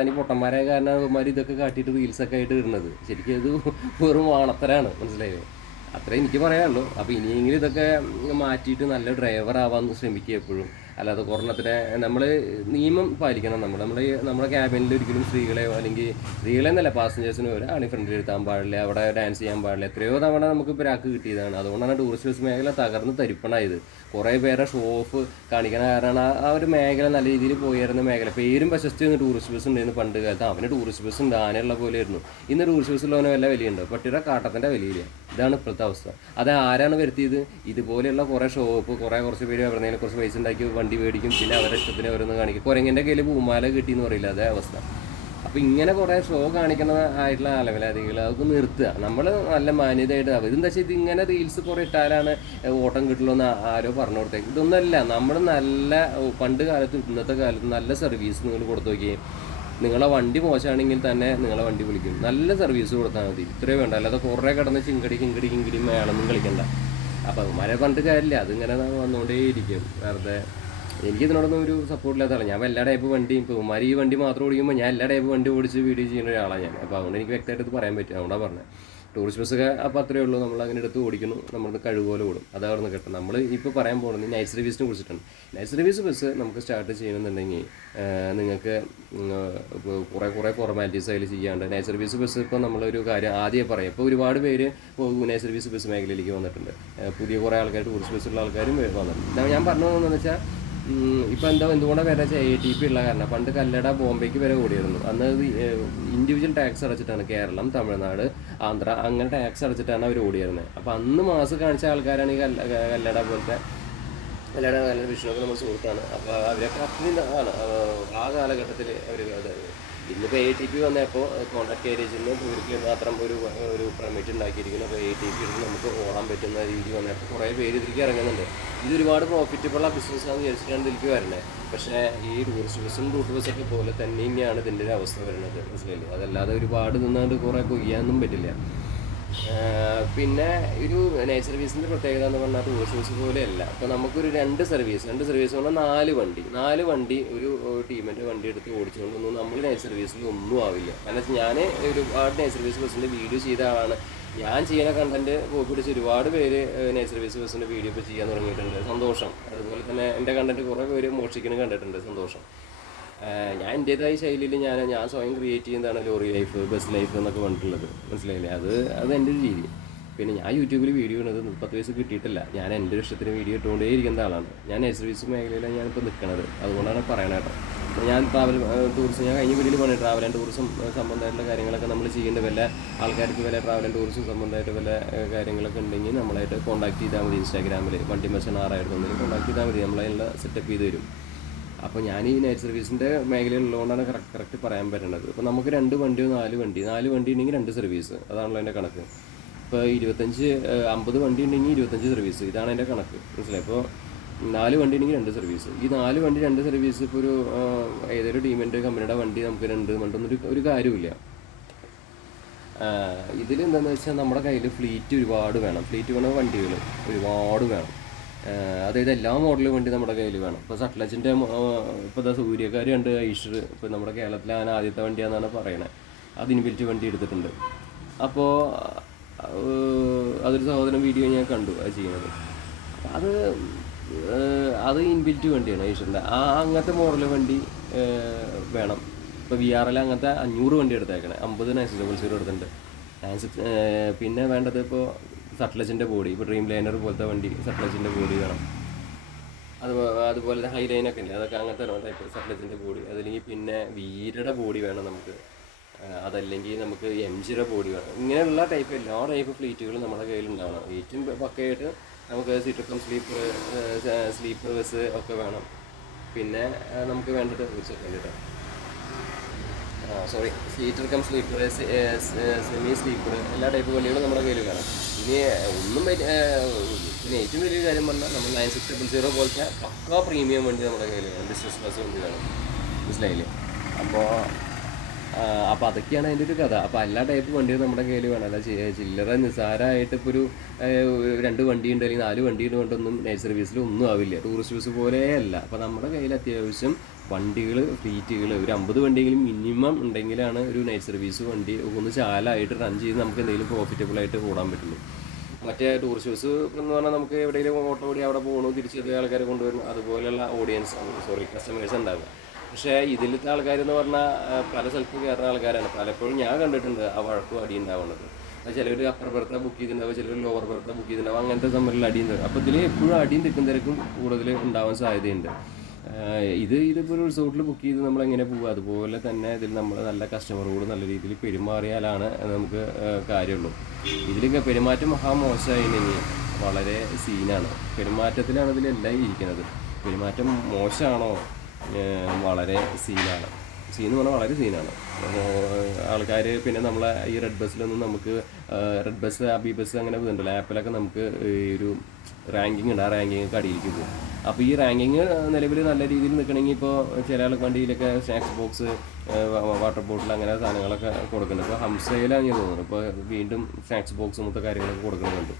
തനി പൊട്ടന്മാരായ കാരണം ഇവന്മാർ ഇതൊക്കെ കാട്ടിയിട്ട് റീൽസൊക്കെ ആയിട്ട് ഇടുന്നത്. ശരിക്കും ഇത് വെറും വാണത്തരാണ്, മനസ്സിലായോ? അത്രേ എനിക്ക് പറയാനുള്ളൂ. അപ്പോൾ ഇനിയെങ്കിലും ഇതൊക്കെ മാറ്റിയിട്ട് നല്ല ഡ്രൈവർ ആവാൻ ശ്രമിക്കുക എപ്പോഴും. അല്ലാതെ കുറഞ്ഞത്തിന് നമ്മൾ നിയമം പാലിക്കണം. നമ്മുടെ ക്യാബിനിൽ ഒരിക്കലും സ്ത്രീകളെയോ അല്ലെങ്കിൽ സ്ത്രീകളെന്നല്ല പാസഞ്ചേഴ്സിനോ ഒരാളെ ഫ്രണ്ടിൽ ഇരുത്താൻ പാടില്ല, അവിടെ ഡാൻസ് ചെയ്യാൻ പാടില്ല. എത്രയോ തവണ നമുക്ക് പിരാക്ക് കിട്ടിയതാണ്. അതുകൊണ്ടാണ് ടൂറിസ്റ്റ് ബസ് മേഖല തകർന്ന് തരിപ്പണായത്. കുറേ പേരെ ഷോ ഓഫ് കാണിക്കണ കാരണം ആ ഒരു മേഖല നല്ല രീതിയിൽ പോയിരുന്ന മേഖല. പേരും പ്രശസ്തി ഒന്ന് ടൂറിസ്റ്റ് ബസ് ഉണ്ടായിരുന്നു പണ്ട് കാലത്ത്. അവന് ടൂറിസ്റ്റ് ബസ് ഉണ്ട്, ആനയുള്ള പോലെ ആയിരുന്നു. ഇന്ന് ടൂറിസ്റ്റ് ബസ്സുള്ളവന് വല്ല വിലയുണ്ടോ? പട്ടിയുടെ കാട്ടത്തിൻ്റെ വിലയില്ല. ഇതാണ് ഇപ്പോഴത്തെ അവസ്ഥ. അത് ആരാണ് വരുത്തിയത്? ഇതുപോലെയുള്ള കുറേ ഷോപ്പ്, കുറച്ച് പേര് അവരുടെ കുറച്ച് പൈസ ഉണ്ടാക്കി വണ്ടി മേടിക്കും, പിന്നെ അവരുടെ ഇഷ്ടത്തിന് അവരൊന്ന് കാണിക്കും. കുരങ്ങൻ്റെ കയ്യിൽ പൂമാല കിട്ടിയെന്ന് പറയില്ല, അതേ അവസ്ഥ. അപ്പോൾ ഇങ്ങനെ കുറേ ഷോ കാണിക്കുന്ന ആയിട്ടുള്ള അലവലാദികൾ അതൊക്കെ നിർത്തുക. നമ്മൾ നല്ല മാന്യതയായിട്ട് ഇതെന്താ വെച്ചാൽ ഇതിങ്ങനെ റീൽസ് കുറേ ഇട്ടാലാണ് ഓട്ടം കിട്ടുള്ളൂ എന്ന് ആരോ പറഞ്ഞു കൊടുത്തേക്ക്. ഇതൊന്നല്ല, നമ്മൾ നല്ല പണ്ട് കാലത്ത് ഇന്നത്തെ കാലത്ത് നല്ല സർവീസ് നിങ്ങൾ കൊടുത്തു നോക്കിയേ. നിങ്ങളെ വണ്ടി മോശമാണെങ്കിൽ തന്നെ നിങ്ങളെ വണ്ടി വിളിക്കും. നല്ല സർവീസ് കൊടുത്താൽ മതി, ഇത്രയും വേണ്ട. അല്ലാതെ കുറേ കിടന്ന് കിങ്കിടി മേളൊന്നും കളിക്കണ്ട. അപ്പോൾ അവന്മാരെ പറഞ്ഞിട്ട് കാര്യമില്ല, അതിങ്ങനെ വന്നുകൊണ്ടേയിരിക്കും വെറുതെ. എനിക്കിതിനോടൊന്നും ഒരു സപ്പോർട്ടില്ലാത്തതാണ്. ഞാൻ എല്ലാ ടൈപ്പ് വണ്ടിയും ഇപ്പോൾ ഉമ്മാരി ഈ വണ്ടി മാത്രം ഓടിക്കുമ്പോൾ ഞാൻ എല്ലാ ടൈപ്പ് വണ്ടി ഓടിച്ച് വീഡിയോ ചെയ്യുന്ന ഒരാളാണ് ഞാൻ. അപ്പോൾ അതുകൊണ്ട് എനിക്ക് വ്യക്തമായിട്ട് ഇത് പറയാൻ പറ്റും. അതുകൊണ്ടാണ് പറഞ്ഞത്. ടൂറിസ്റ്റ് ബസ്സൊക്കെ അപ്പോൾ അത്രയേ ഉള്ളൂ. നമ്മൾ അങ്ങനെ എടുത്ത് ഓടിക്കുന്നു, നമ്മൾ കഴിവുപോലെ ഓടും. അതായിരുന്നു കേട്ടോ. നമ്മൾ ഇപ്പോൾ പറയാൻ പോകുന്നത് നൈറ്റ് സർവീസിനെ കുറിച്ചിട്ടാണ്. നൈറ്റ് സർവീസ് ബസ് നമുക്ക് സ്റ്റാർട്ട് ചെയ്യണമെന്നുണ്ടെങ്കിൽ നിങ്ങൾക്ക് കുറേ ഫോർമാലിറ്റീസ് അതിൽ ചെയ്യാണ്ട്. നൈറ്റ് സർവീസ് ബസ് ഇപ്പോൾ നമ്മളൊരു കാര്യം ആദ്യമേ പറയാം. ഇപ്പോൾ ഒരുപാട് പേര് നൈറ്റ് സർവീസ് ബസ് മേഖലയിലേക്ക് വന്നിട്ടുണ്ട്. പുതിയ കുറേ ആൾക്കാർ ടൂറിസ്റ്റ് ബസ്സുള്ള ആൾക്കാരും വന്നിട്ടുണ്ട്. ഞാൻ പറഞ്ഞു പോകുന്നതെന്ന് വെച്ചാൽ ഇപ്പോൾ എന്തുകൊണ്ടാണ് വില വെച്ചാൽ ATP ഉള്ള കാരണം. പണ്ട് കല്ലട ബോംബെക്ക് വരെ ഓടിയിരുന്നു. അന്ന് ഇൻഡിവിജ്വൽ ടാക്സ് അടച്ചിട്ടാണ് കേരളം, തമിഴ്നാട്, ആന്ധ്ര അങ്ങനെ ടാക്സ് അടച്ചിട്ടാണ് അവർ ഓടിയിരുന്നത്. അപ്പോൾ അന്ന് മാസം കാണിച്ച ആൾക്കാരാണ് ഈ കല്ലട പോലത്തെ കല്ലട വിഷ്ണുവൊക്കെ നമ്മൾ സുഹൃത്താണ്. അപ്പോൾ അവരൊക്കെ അത്രയും ആണ് ആ കാലഘട്ടത്തിൽ അവർ അതായത്. ഇന്നിപ്പോൾ ATP വന്നപ്പോൾ കോൺട്രാക്ട് ഏരിയയിൽ നിന്ന് ഇവർക്ക് മാത്രം ഒരു പെർമിറ്റ് ഉണ്ടാക്കിയിരിക്കുന്നു. അപ്പോൾ ATP എടുത്ത് നമുക്ക് ഓടാൻ പറ്റുന്ന രീതി വന്നപ്പോൾ കുറേ പേര് ഇതിലേക്ക് ഇറങ്ങുന്നുണ്ട്. ഇതൊരുപാട് പ്രോഫിറ്റബിൾ ബിസിനസ്സാണെന്ന് വിചാരിച്ചിട്ടാണ് ഇതിലേക്ക് വരുന്നത്. പക്ഷേ ഈ ടൂറിസ്റ്റ് ബസ്സും റൂട്ട് ബസ്സൊക്കെ പോലെ തന്നെ തന്നെയാണ് ഇതിൻ്റെ ഒരു അവസ്ഥ വരുന്നത്, മനസ്സിലായില്ലേ? അതല്ലാതെ ഒരുപാട് നിന്നാണ്ട് കുറേ കൊയ്യാനൊന്നും പറ്റില്ല. പിന്നെ ഒരു നൈറ്റ് സർവീസിൻ്റെ പ്രത്യേകത എന്ന് പറഞ്ഞാൽ ടൂറിസ്റ്റ് ബസ് പോലെയല്ല. അപ്പോൾ നമുക്കൊരു രണ്ട് സർവീസ് പറഞ്ഞാൽ 4 വണ്ടി ഒരു ടീമിൻ്റെ വണ്ടി എടുത്ത് ഓടിച്ചുകൊണ്ടൊന്നും നമ്മൾ നൈറ്റ് സർവീസിൽ ഒന്നും ആവില്ല. കാരണം ഞാൻ ഒരുപാട് നൈറ്റ് സർവീസ് ബസ്സിൻ്റെ വീഡിയോ ചെയ്ത ആളാണ്. ഞാൻ ചെയ്യുന്ന കണ്ടൻറ്റ് പിടിച്ച് ഒരുപാട് പേര് നൈറ്റ് സർവീസ് ബസ്സിൻ്റെ വീഡിയോ ഇപ്പോൾ ചെയ്യാൻ തുടങ്ങിയിട്ടുണ്ട്, സന്തോഷം. അതുപോലെ തന്നെ എൻ്റെ കണ്ടൻറ്റ് കുറേ പേര് മോഷിക്കുന്നത് കണ്ടിട്ടുണ്ട്, സന്തോഷം. ഞാൻ എൻ്റേതായ ശൈലിയിൽ ഞാൻ സ്വയം ക്രിയേറ്റ് ചെയ്യുന്നതാണ് ലോറി ലൈഫ്, ബസ് ലൈഫ് എന്നൊക്കെ പറഞ്ഞിട്ടുള്ളത്, മനസ്സിലായില്ലേ? അത് എൻ്റെ ഒരു രീതി. പിന്നെ ഞാൻ യൂട്യൂബിൽ വീഡിയോ ഇടുന്നത് 30 വയസ്സ് കിട്ടിയിട്ടില്ല. ഞാൻ എൻ്റെ ഇഷ്ടത്തിന് വീഡിയോ ഇട്ടുകൊണ്ടേ ഇരിക്കുന്ന ആളാണ്. ഞാൻ നൈറ്റ് സർവീസ് മേഖലയിലാണ് ഞാനിപ്പോൾ നിൽക്കുന്നത്. അതുകൊണ്ടാണ് പറയണത് കേട്ടോ. അപ്പോൾ ഞാൻ ടൂറിസം ഞാൻ കഴിഞ്ഞ വീഡിയോയിൽ പറഞ്ഞു ട്രാവൽ ആൻഡ് ടൂറിസം സംബന്ധമായിട്ടുള്ള കാര്യങ്ങളൊക്കെ നമ്മൾ ചെയ്യേണ്ട വല്ല ആൾക്കാർക്ക് വല്ല ട്രാവൽ ആൻഡ് ടൂറിസം സംബന്ധമായിട്ട് വല്ല കാര്യങ്ങളൊക്കെ ഉണ്ടെങ്കിൽ നമ്മളായിട്ട് കോൺടാക്ട് ചെയ്താൽ മതി. ഇൻസ്റ്റാഗ്രാമിൽ വണ്ടി മെസ്സൻ 6 കോൺടാക്ട് ചെയ്താൽ മതി, നമ്മളതിനുള്ള സെറ്റപ്പ് ചെയ്ത് തരും. അപ്പോൾ ഞാൻ ഈ നൈറ്റ് സർവീസിൻ്റെ മേഖലയിലുള്ളതുകൊണ്ടാണ് കറക്റ്റ് പറയാൻ പറ്റുന്നത്. ഇപ്പോൾ നമുക്ക് 2 വണ്ടിയോ 4 വണ്ടി ഉണ്ടെങ്കിൽ 2 സർവീസ്, അതാണല്ലോ എൻ്റെ കണക്ക്. ഇപ്പോൾ 50 വണ്ടി ഉണ്ടെങ്കിൽ 25 സർവീസ്, ഇതാണ് എൻ്റെ കണക്ക്, മനസ്സിലായി? ഇപ്പോൾ 4 വണ്ടി ഉണ്ടെങ്കിൽ 2 സർവീസ്. ഈ 4 വണ്ടി 2 സർവീസ് ഇപ്പോൾ ഒരു ഏതൊരു ടീമിൻ്റെ കമ്പനിയുടെ വണ്ടി നമുക്ക് 2 വണ്ടൊന്നും ഒരു കാര്യമില്ല. ഇതിൽ എന്താണെന്ന് വെച്ചാൽ നമ്മുടെ കയ്യിൽ ഫ്ലീറ്റ് ഒരുപാട് വേണം. ഫ്ലീറ്റ് വേണം, വണ്ടികൾ ഒരുപാട് വേണം. അതായത് എല്ലാ മോഡലും വണ്ടി നമ്മുടെ കയ്യിൽ വേണം. ഇപ്പോൾ സട്ലജിൻ്റെ ഇപ്പോൾ സൂര്യക്കാർ ഉണ്ട്, ഐഷർ ഇപ്പോൾ നമ്മുടെ കേരളത്തിലെ അങ്ങനെ ആദ്യത്തെ വണ്ടിയാണെന്നാണ് പറയണത്. അത് ഇൻബിൽറ്റ് വണ്ടി എടുത്തിട്ടുണ്ട്. അപ്പോൾ അതൊരു സഹോദരൻ വീഡിയോ ഞാൻ കണ്ടു അത് ചെയ്യുന്നത്. അത് ഇൻബിൽറ്റ് വണ്ടിയാണ് ഐഷറിൻ്റെ. അങ്ങനത്തെ മോഡൽ വണ്ടി വേണം. ഇപ്പോൾ VRL അങ്ങനത്തെ 500 വണ്ടി എടുത്തേക്കണേ, 50 900 എടുത്തിട്ടുണ്ട്. പിന്നെ വേണ്ടത് ഇപ്പോൾ സട്ലജിൻ്റെ ബോഡി, ഇപ്പോൾ ഡ്രീം ലൈനർ പോലത്തെ വണ്ടി സട്ലജിൻ്റെ ബോഡി വേണം. അതുപോലെ ഹൈ ലൈനൊക്കെ ഉണ്ട്, അതൊക്കെ അങ്ങനത്തെ ടൈപ്പ് സട്ലജിൻ്റെ ബോഡി. അതല്ലെങ്കിൽ പിന്നെ വീരയുടെ ബോഡി വേണം നമുക്ക്, അതല്ലെങ്കിൽ നമുക്ക് MGയുടെ ബോഡി വേണം. ഇങ്ങനെയുള്ള ടൈപ്പ് എല്ലാ ടൈപ്പ് ഫ്ലീറ്റുകളും നമ്മുടെ കയ്യിലുണ്ടാവണം. ഏറ്റവും പക്കയായിട്ട് നമുക്ക് സീറ്റർ സ്ലീപ്പർ ബസ് ഒക്കെ വേണം. പിന്നെ നമുക്ക് വേണ്ടത് ഒരു സെക്കൻഡ് കേട്ടോ, സീറ്റർ സ്ലീപ്പർ, സെമി സ്ലീപ്പർ, എല്ലാ ടൈപ്പ് വണ്ടികളും നമ്മുടെ കയ്യിൽ വേണം. ഇനി പിന്നെ ഏറ്റവും വലിയൊരു കാര്യം പറഞ്ഞാൽ നമ്മൾ 9600 പോലത്തെ പക്കാ പ്രീമിയം വണ്ടി നമ്മുടെ കയ്യിൽ വേണം, ബിസിനസ് ക്ലാസ് വണ്ടി വേണം, മനസ്സിലായില്ലേ? അപ്പോൾ അതൊക്കെയാണ് അതിൻ്റെ ഒരു കഥ. അപ്പോൾ എല്ലാ ടൈപ്പ് വണ്ടിയും നമ്മുടെ കയ്യിൽ വേണം. അല്ല ചില്ലറ നിസ്സാരമായിട്ട് ഇപ്പോൾ ഒരു 2 വണ്ടിയുണ്ട് അല്ലെങ്കിൽ 4 വണ്ടിയുണ്ട് കൊണ്ടൊന്നും നൈറ്റ് സർവീസിൽ ഒന്നും ആവില്ല. ടൂറിസ്റ്റ് ബസ് പോലെയല്ല. അപ്പോൾ നമ്മുടെ കയ്യിൽ അത്യാവശ്യം വണ്ടികൾ, ഫ്ലീറ്റുകൾ ഒരു 50 വണ്ടിയെങ്കിലും മിനിമം ഉണ്ടെങ്കിലാണ് ഒരു നൈറ്റ് സർവീസ് വണ്ടി ഒന്ന് ചാലായിട്ട് റൺ ചെയ്ത് നമുക്ക് എന്തെങ്കിലും പ്രോഫിറ്റബിളായിട്ട് ഓടാൻ പറ്റുള്ളൂ. മറ്റേ ടൂറിസ്റ്റ് ബസ് എന്ന് പറഞ്ഞാൽ നമുക്ക് എവിടെയെങ്കിലും ഓട്ടോ ഓടി അവിടെ പോകണോ, തിരിച്ചെത്തിയ ആൾക്കാരെ കൊണ്ടുവരുന്നു, അതുപോലെയുള്ള കസ്റ്റമേഴ്സ് ഉണ്ടാകുക. പക്ഷേ ഇതിലത്തെ ആൾക്കാരെന്ന് പറഞ്ഞാൽ പല സ്ഥലത്തും കയറുന്ന ആൾക്കാരാണ്. പലപ്പോഴും ഞാൻ കണ്ടിട്ടുണ്ട് ആ വഴക്കും അടി ഉണ്ടാവുന്നത്. ചിലർ അപ്പർ ബർത്ത ബുക്ക് ചെയ്തിട്ടുണ്ടാവും, ചിലർ ലോവർ ബർത്ത ബുക്ക് ചെയ്തിട്ടുണ്ടാവും, അങ്ങനത്തെ തമ്മിലുള്ള അടിയും തരും. അപ്പോൾ ഇതിൽ എപ്പോഴും അടിയും തെക്കും തിരക്കും കൂടുതൽ ഉണ്ടാവാൻ സാധ്യതയുണ്ട്. ഇതിപ്പോൾ ഒരു റിസോർട്ടിൽ ബുക്ക് ചെയ്ത് നമ്മൾ എങ്ങനെ പോകുക, അതുപോലെ തന്നെ ഇതിൽ നമ്മൾ നല്ല കസ്റ്റമറോട് നല്ല രീതിയിൽ പെരുമാറിയാലാണ് നമുക്ക് കാര്യമുള്ളൂ. ഇതിൽ പെരുമാറ്റം മോശമായിട്ടുണ്ടെങ്കിൽ വളരെ സീനാണ്. പെരുമാറ്റത്തിലാണ് ഇതിലെല്ലാം ഇരിക്കുന്നത്. പെരുമാറ്റം മോശമാണോ വളരെ സീനാണ്. സീൻ പറഞ്ഞാൽ വളരെ സീനാണ്. ആൾക്കാർ പിന്നെ നമ്മളെ ഈ റെഡ് ബസ്സിലൊന്നും നമുക്ക് റെഡ് ബസ്, അബി ബസ് അങ്ങനെ ഇതുണ്ടല്ലോ ആപ്പിലൊക്കെ നമുക്ക് ഈ ഒരു റാങ്കിങ് ഉണ്ട്. ആ റാങ്കിങ്ങൊക്കെ അടിയിലേക്ക് പോകും. അപ്പോൾ ഈ റാങ്കിങ് നിലവിൽ നല്ല രീതിയിൽ നിൽക്കണമെങ്കിൽ ഇപ്പോൾ ചില വണ്ടിയിലൊക്കെ സ്നാക്സ് ബോക്സ്, വാട്ടർ ബോട്ടിൽ അങ്ങനെ സാധനങ്ങളൊക്കെ കൊടുക്കുന്നുണ്ട്. ഇപ്പോൾ ഹംസയിലാണ് ഞാൻ തോന്നുന്നത് ഇപ്പോൾ വീണ്ടും സ്നാക്സ് ബോക്സ് മൊത്തം കാര്യങ്ങളൊക്കെ കൊടുക്കുന്നുണ്ട്.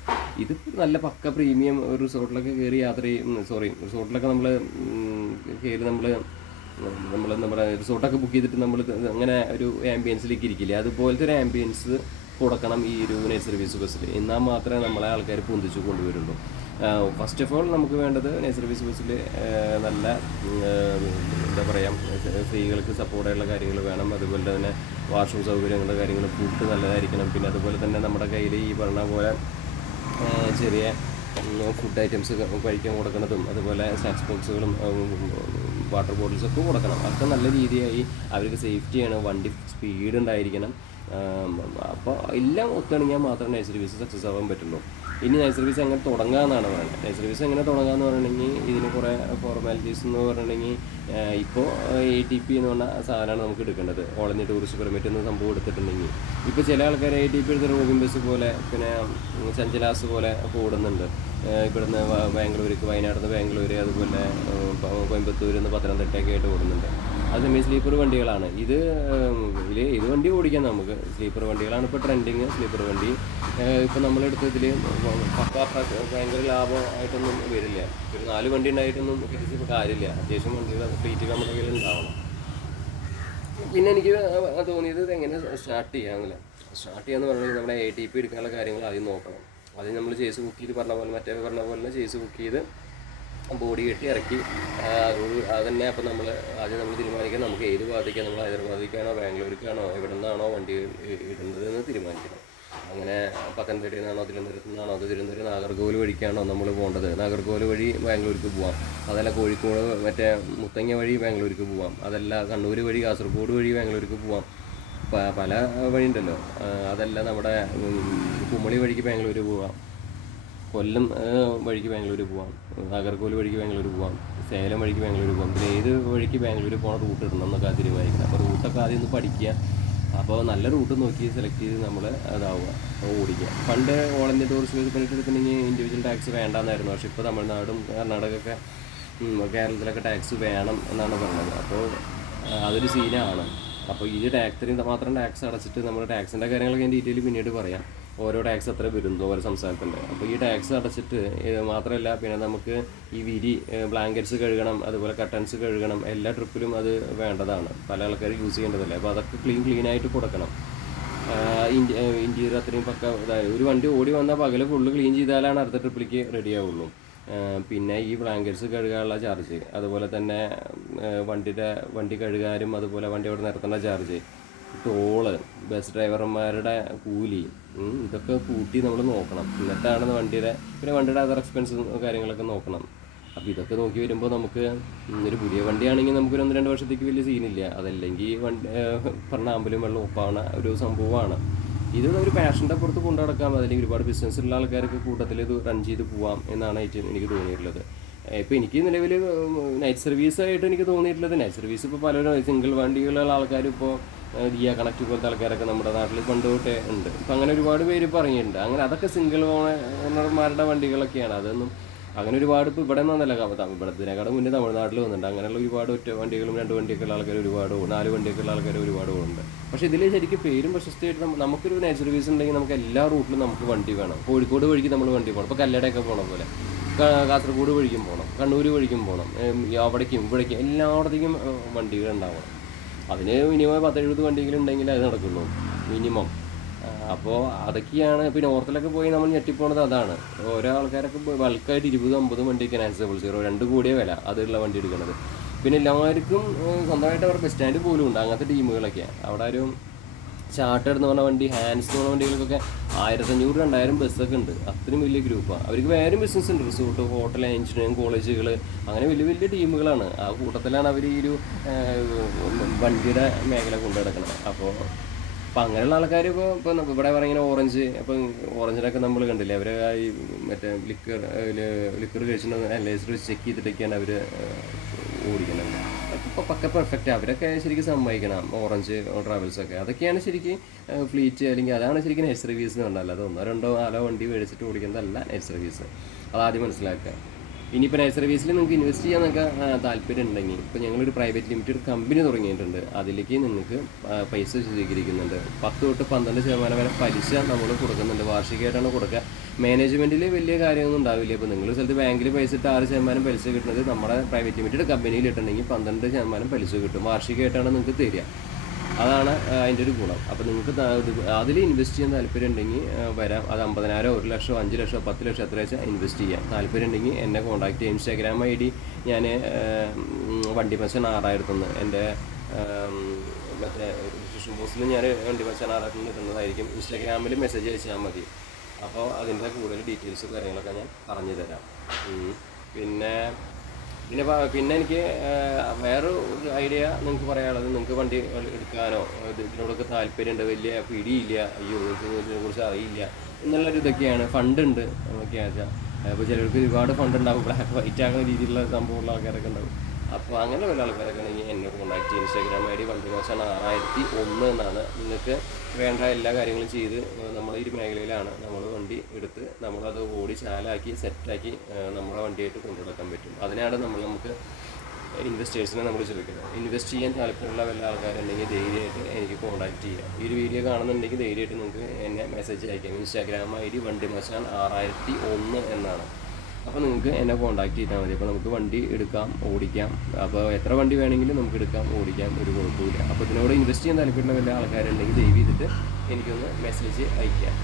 ഇത് നല്ല പക്ക പ്രീമിയം ഒരു റിസോർട്ടിലൊക്കെ കയറി യാത്ര റിസോർട്ടിലൊക്കെ നമ്മൾ കയറി നമ്മളെന്താ പറയുക, റിസോർട്ടൊക്കെ ബുക്ക് ചെയ്തിട്ട് നമ്മൾ അങ്ങനെ ഒരു ആംബിയൻസിലേക്ക് ഇരിക്കില്ലേ, അതുപോലത്തെ ഒരു ആംബിയൻസ് കൊടുക്കണം ഈ ഒരു നൈറ്റ് സർവീസ് ബസ്സിൽ. എന്നാൽ മാത്രമേ നമ്മളെ ആൾക്കാർ പൊന്തിച്ച് കൊണ്ടുവരുള്ളൂ. ഫസ്റ്റ് ഓഫ് ഓൾ നമുക്ക് വേണ്ടത് നൈറ്റ് സർവീസ് ബസ്സിൽ നല്ല എന്താ പറയുക, സ്ത്രീകൾക്ക് സപ്പോർട്ടായിട്ടുള്ള കാര്യങ്ങൾ വേണം. അതുപോലെ തന്നെ വാഷ്റൂം സൗകര്യങ്ങളുടെ കാര്യങ്ങൾ, ഫുഡ് നല്ലതായിരിക്കണം. പിന്നെ അതുപോലെ തന്നെ നമ്മുടെ കയ്യിൽ ഈ പറഞ്ഞ പോലെ ചെറിയ ഫുഡ് ഐറ്റംസ് കഴിക്കാൻ കൊടുക്കുന്നതും, അതുപോലെ സ്നാക്സ് ബോക്സുകളും വാട്ടർ ബോട്ടിൽസൊക്കെ കൊടുക്കണം. അതൊക്കെ നല്ല രീതിയായി അവർക്ക് സേഫ്റ്റിയാണ്, വണ്ടി സ്പീഡ് ഉണ്ടായിരിക്കണം. അപ്പോൾ എല്ലാം ഒത്തിണങ്ങിയാൽ മാത്രമേ നൈറ്റ് സർവീസ് സക്സസ് ആവാൻ പറ്റുള്ളൂ. ഇനി നൈറ്റ് സർവീസ് എങ്ങനെ തുടങ്ങാമെന്നാണ് പറയുന്നത്. നൈറ്റ് സർവീസ് എങ്ങനെ തുടങ്ങാമെന്ന് പറഞ്ഞിട്ടുണ്ടെങ്കിൽ ഇതിന് കുറേ ഫോർമാലിറ്റീസ് എന്ന് പറഞ്ഞിട്ടുണ്ടെങ്കിൽ ഇപ്പോൾ ATP എന്ന് പറഞ്ഞ സാധനമാണ് നമുക്ക് എടുക്കേണ്ടത്. ഓൾ ഇന്ത്യ ടൂറിസ്റ്റ് പെർമിറ്റ് എന്ന സംഭവം എടുത്തിട്ടുണ്ടെങ്കിൽ ഇപ്പോൾ ചില ആൾക്കാർ ATP എടുത്ത് റോബിൻ ബസ് പോലെ പിന്നെ ചഞ്ചലാസ് പോലെ ഓടുന്നുണ്ട്. ഇവിടുന്ന് ബാംഗ്ലൂർക്ക്, വയനാട്ടിൽ നിന്ന് ബാംഗ്ലൂർ, അതുപോലെ കോയമ്പത്തൂരിൽ നിന്ന് പത്തനംതിട്ടയൊക്കെ ആയിട്ട് ഓടുന്നുണ്ട്. അതേസമയം സ്ലീപ്പർ വണ്ടികളാണ് ഇത് വണ്ടി ഓടിക്കാം നമുക്ക്. സ്ലീപ്പർ വണ്ടികളാണ് ഇപ്പോൾ ട്രെൻഡിങ്. സ്ലീപ്പർ വണ്ടി ഇപ്പോൾ നമ്മളെടുത്ത് ഇതിൽ ഭയങ്കര ലാഭമായിട്ടൊന്നും വരില്ല. ഒരു 4 വണ്ടി ഉണ്ടായിട്ടൊന്നും തിരിച്ചിപ്പോൾ കാര്യമില്ല. അത്യാവശ്യം വണ്ടികൾ ഫ്ലീറ്റ് നമ്മുടെ കയ്യിൽ ഉണ്ടാവണം. പിന്നെ എനിക്ക് തോന്നിയത് ഇത് എങ്ങനെ സ്റ്റാർട്ട് ചെയ്യാമെന്നില്ല. സ്റ്റാർട്ട് ചെയ്യാന്ന് പറഞ്ഞാൽ നമ്മുടെ ATP എടുക്കാനുള്ള കാര്യങ്ങൾ ആദ്യം നോക്കണം. ആദ്യം നമ്മൾ ചേസ് ബുക്ക് ചെയ്ത് പറഞ്ഞ പോലെ ചേസ് ബുക്ക് ചെയ്ത് ബോഡി കെട്ടി ഇറക്കി അത് തന്നെ. അപ്പോൾ ആദ്യം നമ്മൾ തീരുമാനിക്കാൻ നമുക്ക് ഏത് ഭാഗത്തേക്കാണ്, നമ്മൾ ഹൈദരാബാദിലേക്കാണോ ബാംഗ്ലൂരിലേക്കാണോ എവിടെ നിന്നാണോ വണ്ടി ഇടുന്നതെന്ന് തീരുമാനിക്കണം. അങ്ങനെ പത്തനംതിട്ടയിൽ നിന്നാണോ തിരുവനന്തപുരത്ത് നിന്നാണോ, അത് തിരുവനന്തപുരം നാഗർകോവിൽ വഴിക്കാണോ നമ്മൾ പോകേണ്ടത്, നാഗർകോവിൽ വഴി ബാംഗ്ലൂർക്ക് പോവാം. അതല്ല കോഴിക്കോട് മുത്തങ്ങ വഴി ബാംഗ്ലൂർക്ക് പോവാം. അതല്ല കണ്ണൂർ വഴി കാസർഗോഡ് വഴി ബാംഗ്ലൂർക്ക് പോവാം. പല വഴിയുണ്ടല്ലോ. അതല്ല നമ്മുടെ കുമളി വഴിക്ക് ബാംഗ്ലൂർ പോവാം, കൊല്ലം വഴിക്ക് ബാംഗ്ലൂർ പോവാം, നാഗർകോവിൽ വഴിക്ക് ബാംഗ്ലൂർ പോവാം, സേലം വഴിക്ക് ബാംഗ്ലൂർ പോവാം. പിന്നെ ഏത് വഴിക്ക് ബാംഗ്ലൂർ പോകണ റൂട്ട് ഇടണം എന്നൊക്കെ തീരുമാനിക്കണം. അപ്പോൾ റൂട്ടൊക്കെ ആദ്യം ഒന്ന് പഠിക്കുക. അപ്പോൾ നല്ല റൂട്ട് നോക്കി സെലക്ട് ചെയ്ത് നമ്മൾ ഓടിക്കുക. പണ്ട് ഓൾ ഇന്ത്യ ടൂറിസ്റ്റ് പെർമിറ്റ് എടുത്തിട്ടുണ്ടെങ്കിൽ ഇൻഡിവിജ്വൽ ടാക്സ് വേണ്ടെന്നായിരുന്നു. പക്ഷേ ഇപ്പോൾ തമിഴ്നാടും കർണാടകയൊക്കെ കേരളത്തിലൊക്കെ ടാക്സ് വേണം എന്നാണ് പറഞ്ഞത്. അപ്പോൾ അതൊരു സീനാണ്. അപ്പോൾ ഈ ടാക്സിന് മാത്രം ടാക്സ് അടച്ചിട്ട് നമ്മൾ ടാക്സിൻ്റെ കാര്യങ്ങളൊക്കെ ഞാൻ ഡീറ്റെയിൽ പിന്നീട് പറയാം. ഓരോ ടാക്സ് എത്ര വരുന്നു ഓരോ സംസ്ഥാനത്തിൻ്റെ. അപ്പോൾ ഈ ടാക്സ് അടച്ചിട്ട് മാത്രമല്ല, പിന്നെ നമുക്ക് ഈ ബ്ലാങ്കറ്റ്സ് കഴുകണം, അതുപോലെ കട്ടൻസ് കഴുകണം. എല്ലാ ട്രിപ്പിലും അത് വേണ്ടതാണ്. പല ആൾക്കാർ യൂസ് ചെയ്യേണ്ടതല്ലേ. അപ്പോൾ അതൊക്കെ ക്ലീനായിട്ട് കൊടുക്കണം. ഇൻറ്റീരിയർ അത്രയും പക്ക ഒരു വണ്ടി ഓടി വന്നാൽ പകൽ ഫുള്ള് ക്ലീൻ ചെയ്താലാണ് അടുത്ത ട്രിപ്പിലേക്ക് റെഡി ആവുള്ളൂ. പിന്നെ ഈ ബ്ലാങ്കറ്റ്സ് കഴുകാനുള്ള ചാർജ്, അതുപോലെ തന്നെ വണ്ടി കഴുകാനും അതുപോലെ വണ്ടി അവിടെ നിർത്തേണ്ട ചാർജ്, ടോള്, ബസ് ഡ്രൈവർമാരുടെ കൂലി, ഇതൊക്കെ കൂട്ടി നമ്മൾ നോക്കണം. എന്നിട്ടാണ് വണ്ടിയുടെ അതർ എക്സ്പെൻസും കാര്യങ്ങളൊക്കെ നോക്കണം. അപ്പോൾ ഇതൊക്കെ നോക്കി വരുമ്പോൾ നമുക്ക് ഒരു പുതിയ വണ്ടിയാണെങ്കിൽ നമുക്കൊരു 1-2 വർഷത്തേക്ക് വലിയ സീനില്ല. അതല്ലെങ്കിൽ പറഞ്ഞ ആമ്പലും വെള്ളം ഒപ്പാവണ ഒരു സംഭവമാണ്. ഇത് ഒരു പാഷൻ്റെ പുറത്ത് കൊണ്ടു നടക്കാം. അല്ലെങ്കിൽ ഒരുപാട് ബിസിനസ്സുള്ള ആൾക്കാർക്ക് കൂട്ടത്തിൽ ഇത് റൺ ചെയ്ത് പോവാം എന്നാണ് എനിക്ക് തോന്നിയിട്ടുള്ളത്. ഇപ്പോൾ എനിക്ക് നിലവിൽ നൈറ്റ് സർവീസായിട്ട് എനിക്ക് തോന്നിയിട്ടുള്ളത്, നൈറ്റ് സർവീസ് ഇപ്പോൾ പലരും സിംഗിൾ വണ്ടികളുള്ള ആൾക്കാർ ഇപ്പോൾ ദിയ കണക്ട് പോലത്തെ ആൾക്കാരൊക്കെ നമ്മുടെ നാട്ടിൽ കൊണ്ടുപോയിട്ടേ ഉണ്ട്. ഇപ്പം അങ്ങനെ ഒരുപാട് പേര് ഇപ്പോൾ ഇറങ്ങിയിട്ടുണ്ട്. അങ്ങനെ അതൊക്കെ സിംഗിൾ ഓണർമാരുടെ വണ്ടികളൊക്കെയാണ്. അതൊന്നും അങ്ങനെ ഒരുപാട് ഇപ്പോൾ ഇവിടെ നിന്നല്ല, ഇവിടത്തിനേക്കാളും മുന്നേ തമിഴ്നാട്ടിൽ വന്നിട്ടുണ്ട്. അങ്ങനെയുള്ള ഒരുപാട് ഒറ്റ വണ്ടികളും 2 വണ്ടിയൊക്കെ ഉള്ള ആൾക്കാർ ഒരുപാട്, 4 വണ്ടിയൊക്കെ ഉള്ള ആൾക്കാർ ഒരുപാട് ഉണ്ട്. പക്ഷേ ഇതിൽ ശരിക്കും പേരും പ്രശസ്തിയായിട്ട് നമുക്കൊരു നൈറ്റ് സർവീസ് ഉണ്ടെങ്കിൽ നമുക്ക് എല്ലാ റൂട്ടിലും നമുക്ക് വണ്ടി വേണം. കോഴിക്കോട് വഴിക്ക് നമ്മൾ വണ്ടി പോകണം. ഇപ്പോൾ കല്ലടയൊക്കെ പോകണം പോലെ, കാസർഗോഡ് വഴിക്കും പോകണം, കണ്ണൂർ വഴിക്കും പോകണം, അവിടേക്കും ഇവിടേക്കും എല്ലായിടത്തേക്കും വണ്ടികൾ ഉണ്ടാവണം. അതിന് മിനിമം 10-70 വണ്ടികൾ ഉണ്ടെങ്കിൽ അത് നടക്കുള്ളൂ മിനിമം. അപ്പോൾ അതൊക്കെയാണ്. പിന്നെ നോർത്തിലൊക്കെ പോയി നമ്മൾ ഞെട്ടിപ്പോണത് അതാണ്. ഓരോ ആൾക്കാരൊക്കെ ബൾക്കായിട്ട് 20-50 വണ്ടിയൊക്കെ നാൻസബിൾ 2 കൂടിയ വില അതുള്ള വണ്ടി എടുക്കുന്നത്. പിന്നെ എല്ലാവർക്കും സ്വന്തമായിട്ട് അവരുടെ ബസ് സ്റ്റാൻഡ് പോലും ഉണ്ട്. അങ്ങനത്തെ ടീമുകളൊക്കെ അവിടെ ഒരു ചാർട്ടേഡ് എന്ന് പറഞ്ഞ വണ്ടി, ഹാൻഡ്സ് എന്ന് പറഞ്ഞ വണ്ടികൾക്കൊക്കെ 1500-2000 ബസ്സൊക്കെ ഉണ്ട്. അത്രയും വലിയ ഗ്രൂപ്പാണ്. അവർക്ക് വേറെ ബിസിനസ് ഉണ്ട്, റിസോർട്ട്, ഹോട്ടൽ, എഞ്ചിനീയറിംഗ് കോളേജുകൾ, അങ്ങനെ വലിയ വലിയ ടീമുകളാണ്. ആ കൂട്ടത്തിലാണ് അവർ ഈ ഒരു വണ്ടിയുടെ മേഖല കൊണ്ടു നടക്കുന്നത്. അപ്പോൾ അങ്ങനെയുള്ള ആൾക്കാർ ഇപ്പോൾ ഇവിടെ പറയുന്ന ഓറഞ്ച്, ഇപ്പം ഓറഞ്ചിനൊക്കെ നമ്മൾ കണ്ടില്ലേ, അവർ ഈ മറ്റേ ലിക്കർ കഴിച്ചിട്ട് ലൈസർ വെച്ച് ചെക്ക് ചെയ്തിട്ടൊക്കെയാണ് അവർ ഓടിക്കുന്നത്. ഇപ്പോൾ പക്ക പെർഫെക്റ്റ്. അവരൊക്കെ ശരിക്കും സമ്മതിക്കണം. ഓറഞ്ച് ട്രാവൽസൊക്കെ അതൊക്കെയാണ് ശരിക്കും ഫ്ലീറ്റ്, അല്ലെങ്കിൽ അതാണ് ശരിക്കും നൈറ്റ് സർവീസ് എന്ന് പറഞ്ഞാൽ. അത് 1-2-4 വണ്ടി മേടിച്ചിട്ട് ഓടിക്കുന്നതല്ല നൈറ്റ് സർവീസ്. അതാദ്യം മനസ്സിലാക്കുക. ഇനിയിപ്പോൾ നൈറ്റ് സർവീസിൽ നിങ്ങൾക്ക് ഇൻവെസ്റ്റ് ചെയ്യാൻ നിങ്ങൾക്ക് താല്പര്യം ഉണ്ടെങ്കിൽ, ഇപ്പോൾ ഞങ്ങളൊരു പ്രൈവറ്റ് ലിമിറ്റഡ് കമ്പനി തുടങ്ങിയിട്ടുണ്ട്. അതിലേക്ക് നിങ്ങൾക്ക് പൈസ സ്വീകരിക്കുന്നുണ്ട്. 10-12% വരെ പലിശ നമ്മൾ കൊടുക്കുന്നുണ്ട്. വാർഷികമായിട്ടാണ് കൊടുക്കുക. മാനേജ്മെൻറ്റിൽ വലിയ കാര്യമൊന്നും ഉണ്ടാവില്ല. ഇപ്പോൾ നിങ്ങൾ സ്ഥലത്ത് ബാങ്കിൽ പൈസ ഇട്ട് 6% പലിശ കിട്ടുന്നത് നമ്മുടെ പ്രൈവറ്റ് ലിമിറ്റഡ് കമ്പനിയിൽ ഇട്ടുണ്ടെങ്കിൽ 12% പലിശ കിട്ടും. വാർഷികമായിട്ടാണ് നിങ്ങൾക്ക് തരിക. അതാണ് അതിൻ്റെ ഒരു ഗുണം. അപ്പോൾ നിങ്ങൾക്ക് അതിൽ ഇൻവെസ്റ്റ് ചെയ്യാൻ താല്പര്യം ഉണ്ടെങ്കിൽ വരാം. അത് 50,000, 1 ലക്ഷം, 5 ലക്ഷം, 10 ലക്ഷം എത്ര വെച്ചാൽ ഇൻവെസ്റ്റ് ചെയ്യാം. താല്പര്യം ഉണ്ടെങ്കിൽ എന്നെ കോൺടാക്ട് ചെയ്യാം. ഇൻസ്റ്റാഗ്രാം ID ഞാൻ വണ്ടി മച്ചാൻ 6001, എൻ്റെ മറ്റേ ഡിസ്ക്രിപ്ഷൻ ബോക്സിൽ ഞാൻ വണ്ടി മച്ചാൻ 6001 ഇടുന്നതായിരിക്കും. ഇൻസ്റ്റാഗ്രാമിൽ മെസ്സേജ് അയച്ചാൽ മതി. അപ്പോൾ അതിൻ്റെ കൂടുതൽ ഡീറ്റെയിൽസും കാര്യങ്ങളൊക്കെ ഞാൻ പറഞ്ഞു തരാം. പിന്നെ എനിക്ക് വേറെ ഒരു ഐഡിയ നിങ്ങൾക്ക് പറയാനുള്ളത്, നിങ്ങൾക്ക് വണ്ടി എടുക്കാനോ ഇതിനോടൊക്കെ താല്പര്യമുണ്ട്, വലിയ പിടിയില്ല, അയ്യോ നിങ്ങൾക്ക് ഇതിനെക്കുറിച്ച് അറിയില്ല എന്നുള്ളൊരു ഇതൊക്കെയാണ്. ഫണ്ടുണ്ട് എന്നൊക്കെയാ വെച്ചാൽ. അപ്പോൾ ചിലർക്ക് ഒരുപാട് ഫണ്ട് ഉണ്ടാവും, ബ്ലാക്ക് വൈറ്റ് ആകുന്ന രീതിയിലുള്ള സംഭവമുള്ള ആൾക്കാരൊക്കെ ഉണ്ടാവും. അപ്പോൾ അങ്ങനെ വല്ല ആൾക്കാരൊക്കെ ആണെങ്കിൽ എന്നെ കോൺടാക്ട് ചെയ്യും. ഇൻസ്റ്റാഗ്രാം ID വണ്ടി മച്ചാൻ 6001 എന്നാണ്. നിങ്ങൾക്ക് വേണ്ട എല്ലാ കാര്യങ്ങളും ചെയ്ത് നമ്മുടെ ഈ മേഖലയിലാണ് നമ്മൾ വണ്ടി എടുത്ത് നമ്മളത് ഓടി ചാലാക്കി സെറ്റാക്കി നമ്മളെ വണ്ടിയായിട്ട് കൊണ്ടുനടക്കാൻ പറ്റും. അതിനാണ് നമുക്ക് ഇൻവെസ്റ്റേഴ്സിനെ നമ്മൾ ചോദിക്കുന്നത്. ഇൻവെസ്റ്റ് ചെയ്യാൻ താല്പര്യമുള്ള വല്ല ആൾക്കാരുണ്ടെങ്കിൽ ധൈര്യമായിട്ട് എനിക്ക് കോൺടാക്ട് ചെയ്യാം. ഈ ഒരു വീഡിയോ കാണുന്നുണ്ടെങ്കിൽ ധൈര്യമായിട്ട് നിങ്ങൾക്ക് എന്നെ മെസ്സേജ് അയക്കാം. ഇൻസ്റ്റാഗ്രാം ID വണ്ടി മച്ചാൻ 6001 എന്നാണ്. അപ്പോൾ നിങ്ങൾക്ക് എന്നെ കോൺടാക്ട് ചെയ്താൽ മതി. അപ്പോൾ നമുക്ക് വണ്ടി എടുക്കാം, ഓടിക്കാം. അപ്പോൾ എത്ര വണ്ടി വേണമെങ്കിലും നമുക്ക് എടുക്കാം, ഓടിക്കാം, ഒരു കുഴപ്പമില്ല. അപ്പോൾ ഇതിനോട് ഇൻവെസ്റ്റ് ചെയ്യാൻ താല്പര്യമുള്ള വല്ല ആൾക്കാരുണ്ടെങ്കിൽ ദയവ് ചെയ്തിട്ട് എനിക്കൊന്ന് മെസ്സേജ് അയക്കാം.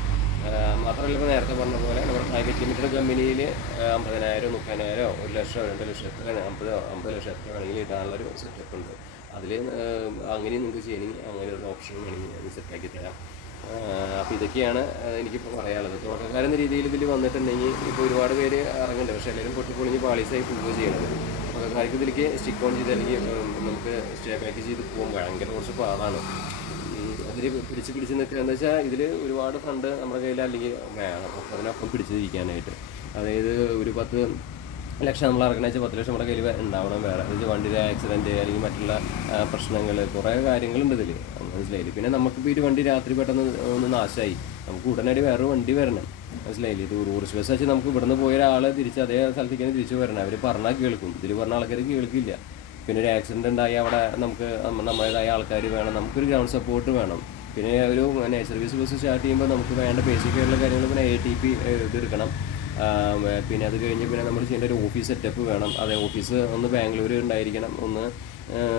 മാത്രമല്ല, ഇപ്പോൾ നേരത്തെ പറഞ്ഞ പോലെ നമ്മുടെ പ്രൈവറ്റ് ലിമിറ്റഡ് കമ്പനിയിൽ 50,000, 30,000, 1 ലക്ഷം, 2 ലക്ഷം, എത്ര 50 ലക്ഷം എത്ര വേണമെങ്കിലും ഇടാനുള്ളൊരു സെറ്റപ്പ് ഉണ്ട്. അതിൽ അങ്ങനെയും നിങ്ങൾക്ക് ചെയ്യണമെങ്കിൽ അങ്ങനെ ഒരു ഓപ്ഷൻ വേണമെങ്കിൽ അത് സെറ്റാക്കി തരാം. അപ്പോൾ ഇതൊക്കെയാണ് എനിക്കിപ്പോൾ പറയാനുള്ളത്. തുടക്കക്കാരെന്ന രീതിയിൽ ഇതിൽ വന്നിട്ടുണ്ടെങ്കിൽ ഇപ്പോൾ ഒരുപാട് പേര് ഇറങ്ങുന്നുണ്ട്. പക്ഷേ എല്ലാവരും പൊട്ടിപ്പൊളിഞ്ഞ് പാളീസായി പോവുക ചെയ്യണത്. തുടക്കക്കാർക്ക് ഇതിലേക്ക് സ്റ്റിക്ക് ഓൺ ചെയ്ത് അല്ലെങ്കിൽ നമുക്ക് സ്റ്റേ ബാക്ക് ചെയ്ത് പോകാൻ ഭയങ്കര കുറച്ച് പാടാണ്. അതിൽ പിടിച്ച് നിൽക്കുക എന്ന് വെച്ചാൽ ഇതിൽ ഒരുപാട് ഫണ്ട് നമ്മുടെ കയ്യിൽ അല്ലെങ്കിൽ വേണം അതിനൊപ്പം പിടിച്ചിരിക്കാനായിട്ട്. അതായത് ഒരു 10 ലക്ഷം നമ്മൾ ഇറക്കണമെന്ന് വെച്ചാൽ 10 ലക്ഷം നമ്മുടെ കയ്യിൽ ഉണ്ടാവണം. വേറെ എന്ന് വെച്ചാൽ വണ്ടിയുടെ ആക്സിഡൻറ്റ് അല്ലെങ്കിൽ മറ്റുള്ള പ്രശ്നങ്ങൾ, കുറേ കാര്യങ്ങളുണ്ട് ഇതിൽ, മനസ്സിലായില്ലേ. പിന്നെ നമുക്കിപ്പോൾ ഈ വണ്ടി രാത്രി പെട്ടെന്ന് ഒന്ന് നാശമായി, നമുക്ക് ഉടനടി വേറൊരു വണ്ടി വരണം, മനസ്സിലായില്ലേ. ഇത് ടൂറിസ്റ്റ് ബസ് വെച്ച് നമുക്ക് ഇവിടുന്ന് പോയ ഒരാൾ തിരിച്ച് അതേ സ്ഥലത്തേക്കാണ് തിരിച്ച് വരണം. അവർ പറഞ്ഞാൽ കേൾക്കും, ഇതിൽ പറഞ്ഞ ആൾക്കാർ കേൾക്കില്ല. പിന്നെ ഒരു ആക്സിഡൻ്റ് ഉണ്ടായി അവിടെ നമുക്ക് നമ്മുടേതായ ആൾക്കാർ വേണം, നമുക്കൊരു ഗ്രൗണ്ട് സപ്പോർട്ട് വേണം. പിന്നെ ഒരു നൈറ്റ് സർവീസ് ബസ് സ്റ്റാർട്ട് ചെയ്യുമ്പോൾ നമുക്ക് വേണ്ട ബേസിക് ആയിട്ടുള്ള കാര്യങ്ങൾ, പിന്നെ ATP ഇതെടുക്കണം. പിന്നെ അത് കഴിഞ്ഞ് പിന്നെ നമ്മൾ ചെയ്യേണ്ട ഒരു ഓഫീസ് സെറ്റപ്പ് വേണം. അതെ, ഓഫീസ് ഒന്ന് ബാംഗ്ലൂർ ഉണ്ടായിരിക്കണം, ഒന്ന്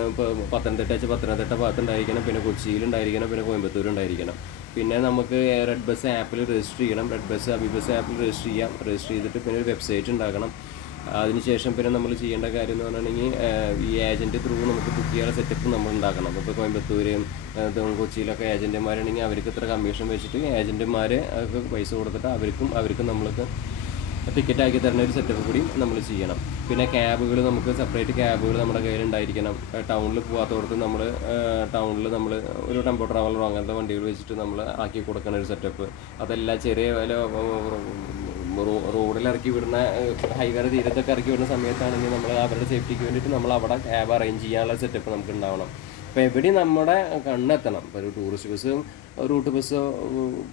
ഇപ്പോൾ പത്തനംതിട്ട ഭാഗത്തുണ്ടായിരിക്കണം, പിന്നെ കൊച്ചിയിലുണ്ടായിരിക്കണം, പിന്നെ കോയമ്പത്തൂർ ഉണ്ടായിരിക്കണം. പിന്നെ നമുക്ക് റെഡ് ബസ് ആപ്പിൽ രജിസ്റ്റർ ചെയ്യണം. റെഡ് ബസ്, അബിബസ് ആപ്പിൽ രജിസ്റ്റർ ചെയ്യാം. രജിസ്റ്റർ ചെയ്തിട്ട് പിന്നെ ഒരു വെബ്സൈറ്റ് ഉണ്ടാക്കണം. അതിനുശേഷം പിന്നെ നമ്മൾ ചെയ്യേണ്ട കാര്യം എന്ന് പറഞ്ഞിട്ടുണ്ടെങ്കിൽ ഈ ഏജൻറ്റ് ത്രൂ നമുക്ക് ബുക്ക് ചെയ്യാനുള്ള സെറ്റപ്പ് നമ്മൾ ഉണ്ടാക്കണം. ഇപ്പോൾ കോയമ്പത്തൂരും കൊച്ചിയിലൊക്കെ ഏജൻറ്റുമാരുണ്ടെങ്കിൽ അവർക്ക് ഇത്ര കമ്മീഷൻ വെച്ചിട്ട് ഏജൻറ്റുമാർ അവർക്ക് പൈസ കൊടുത്തിട്ട് അവർക്കും നമ്മൾക്ക് ടിക്കറ്റ് ആക്കി തരുന്ന ഒരു സെറ്റപ്പ് കൂടി നമ്മൾ ചെയ്യണം. പിന്നെ ക്യാബുകൾ, നമുക്ക് സെപ്പറേറ്റ് ക്യാബുകൾ നമ്മുടെ കയ്യിലുണ്ടായിരിക്കണം. ടൗണിൽ പോകാത്തടത്ത് ടൗണിൽ നമ്മൾ ഒരു ടെമ്പോ ട്രാവലറോ അങ്ങനത്തെ വണ്ടികൾ വെച്ചിട്ട് നമ്മൾ ആക്കി കൊടുക്കുന്ന ഒരു സെറ്റപ്പ്. അതെല്ലാം ചെറിയ വില റോഡിൽ ഇറക്കി വിടുന്ന, ഹൈവേയുടെ തീരത്തൊക്കെ ഇറക്കി വിടുന്ന സമയത്താണെങ്കിൽ നമ്മൾ അവരുടെ സേഫ്റ്റിക്ക് വേണ്ടിയിട്ട് നമ്മൾ അവിടെ ക്യാബ് അറേഞ്ച് ചെയ്യാനുള്ള സെറ്റപ്പ് നമുക്ക് ഉണ്ടാവണം. അപ്പോൾ എവിടെയും നമ്മുടെ കണ്ണെത്തണം. ഇപ്പോൾ ഒരു ടൂറിസ്റ്റ് ബസ്സും റൂട്ട് ബസ്സോ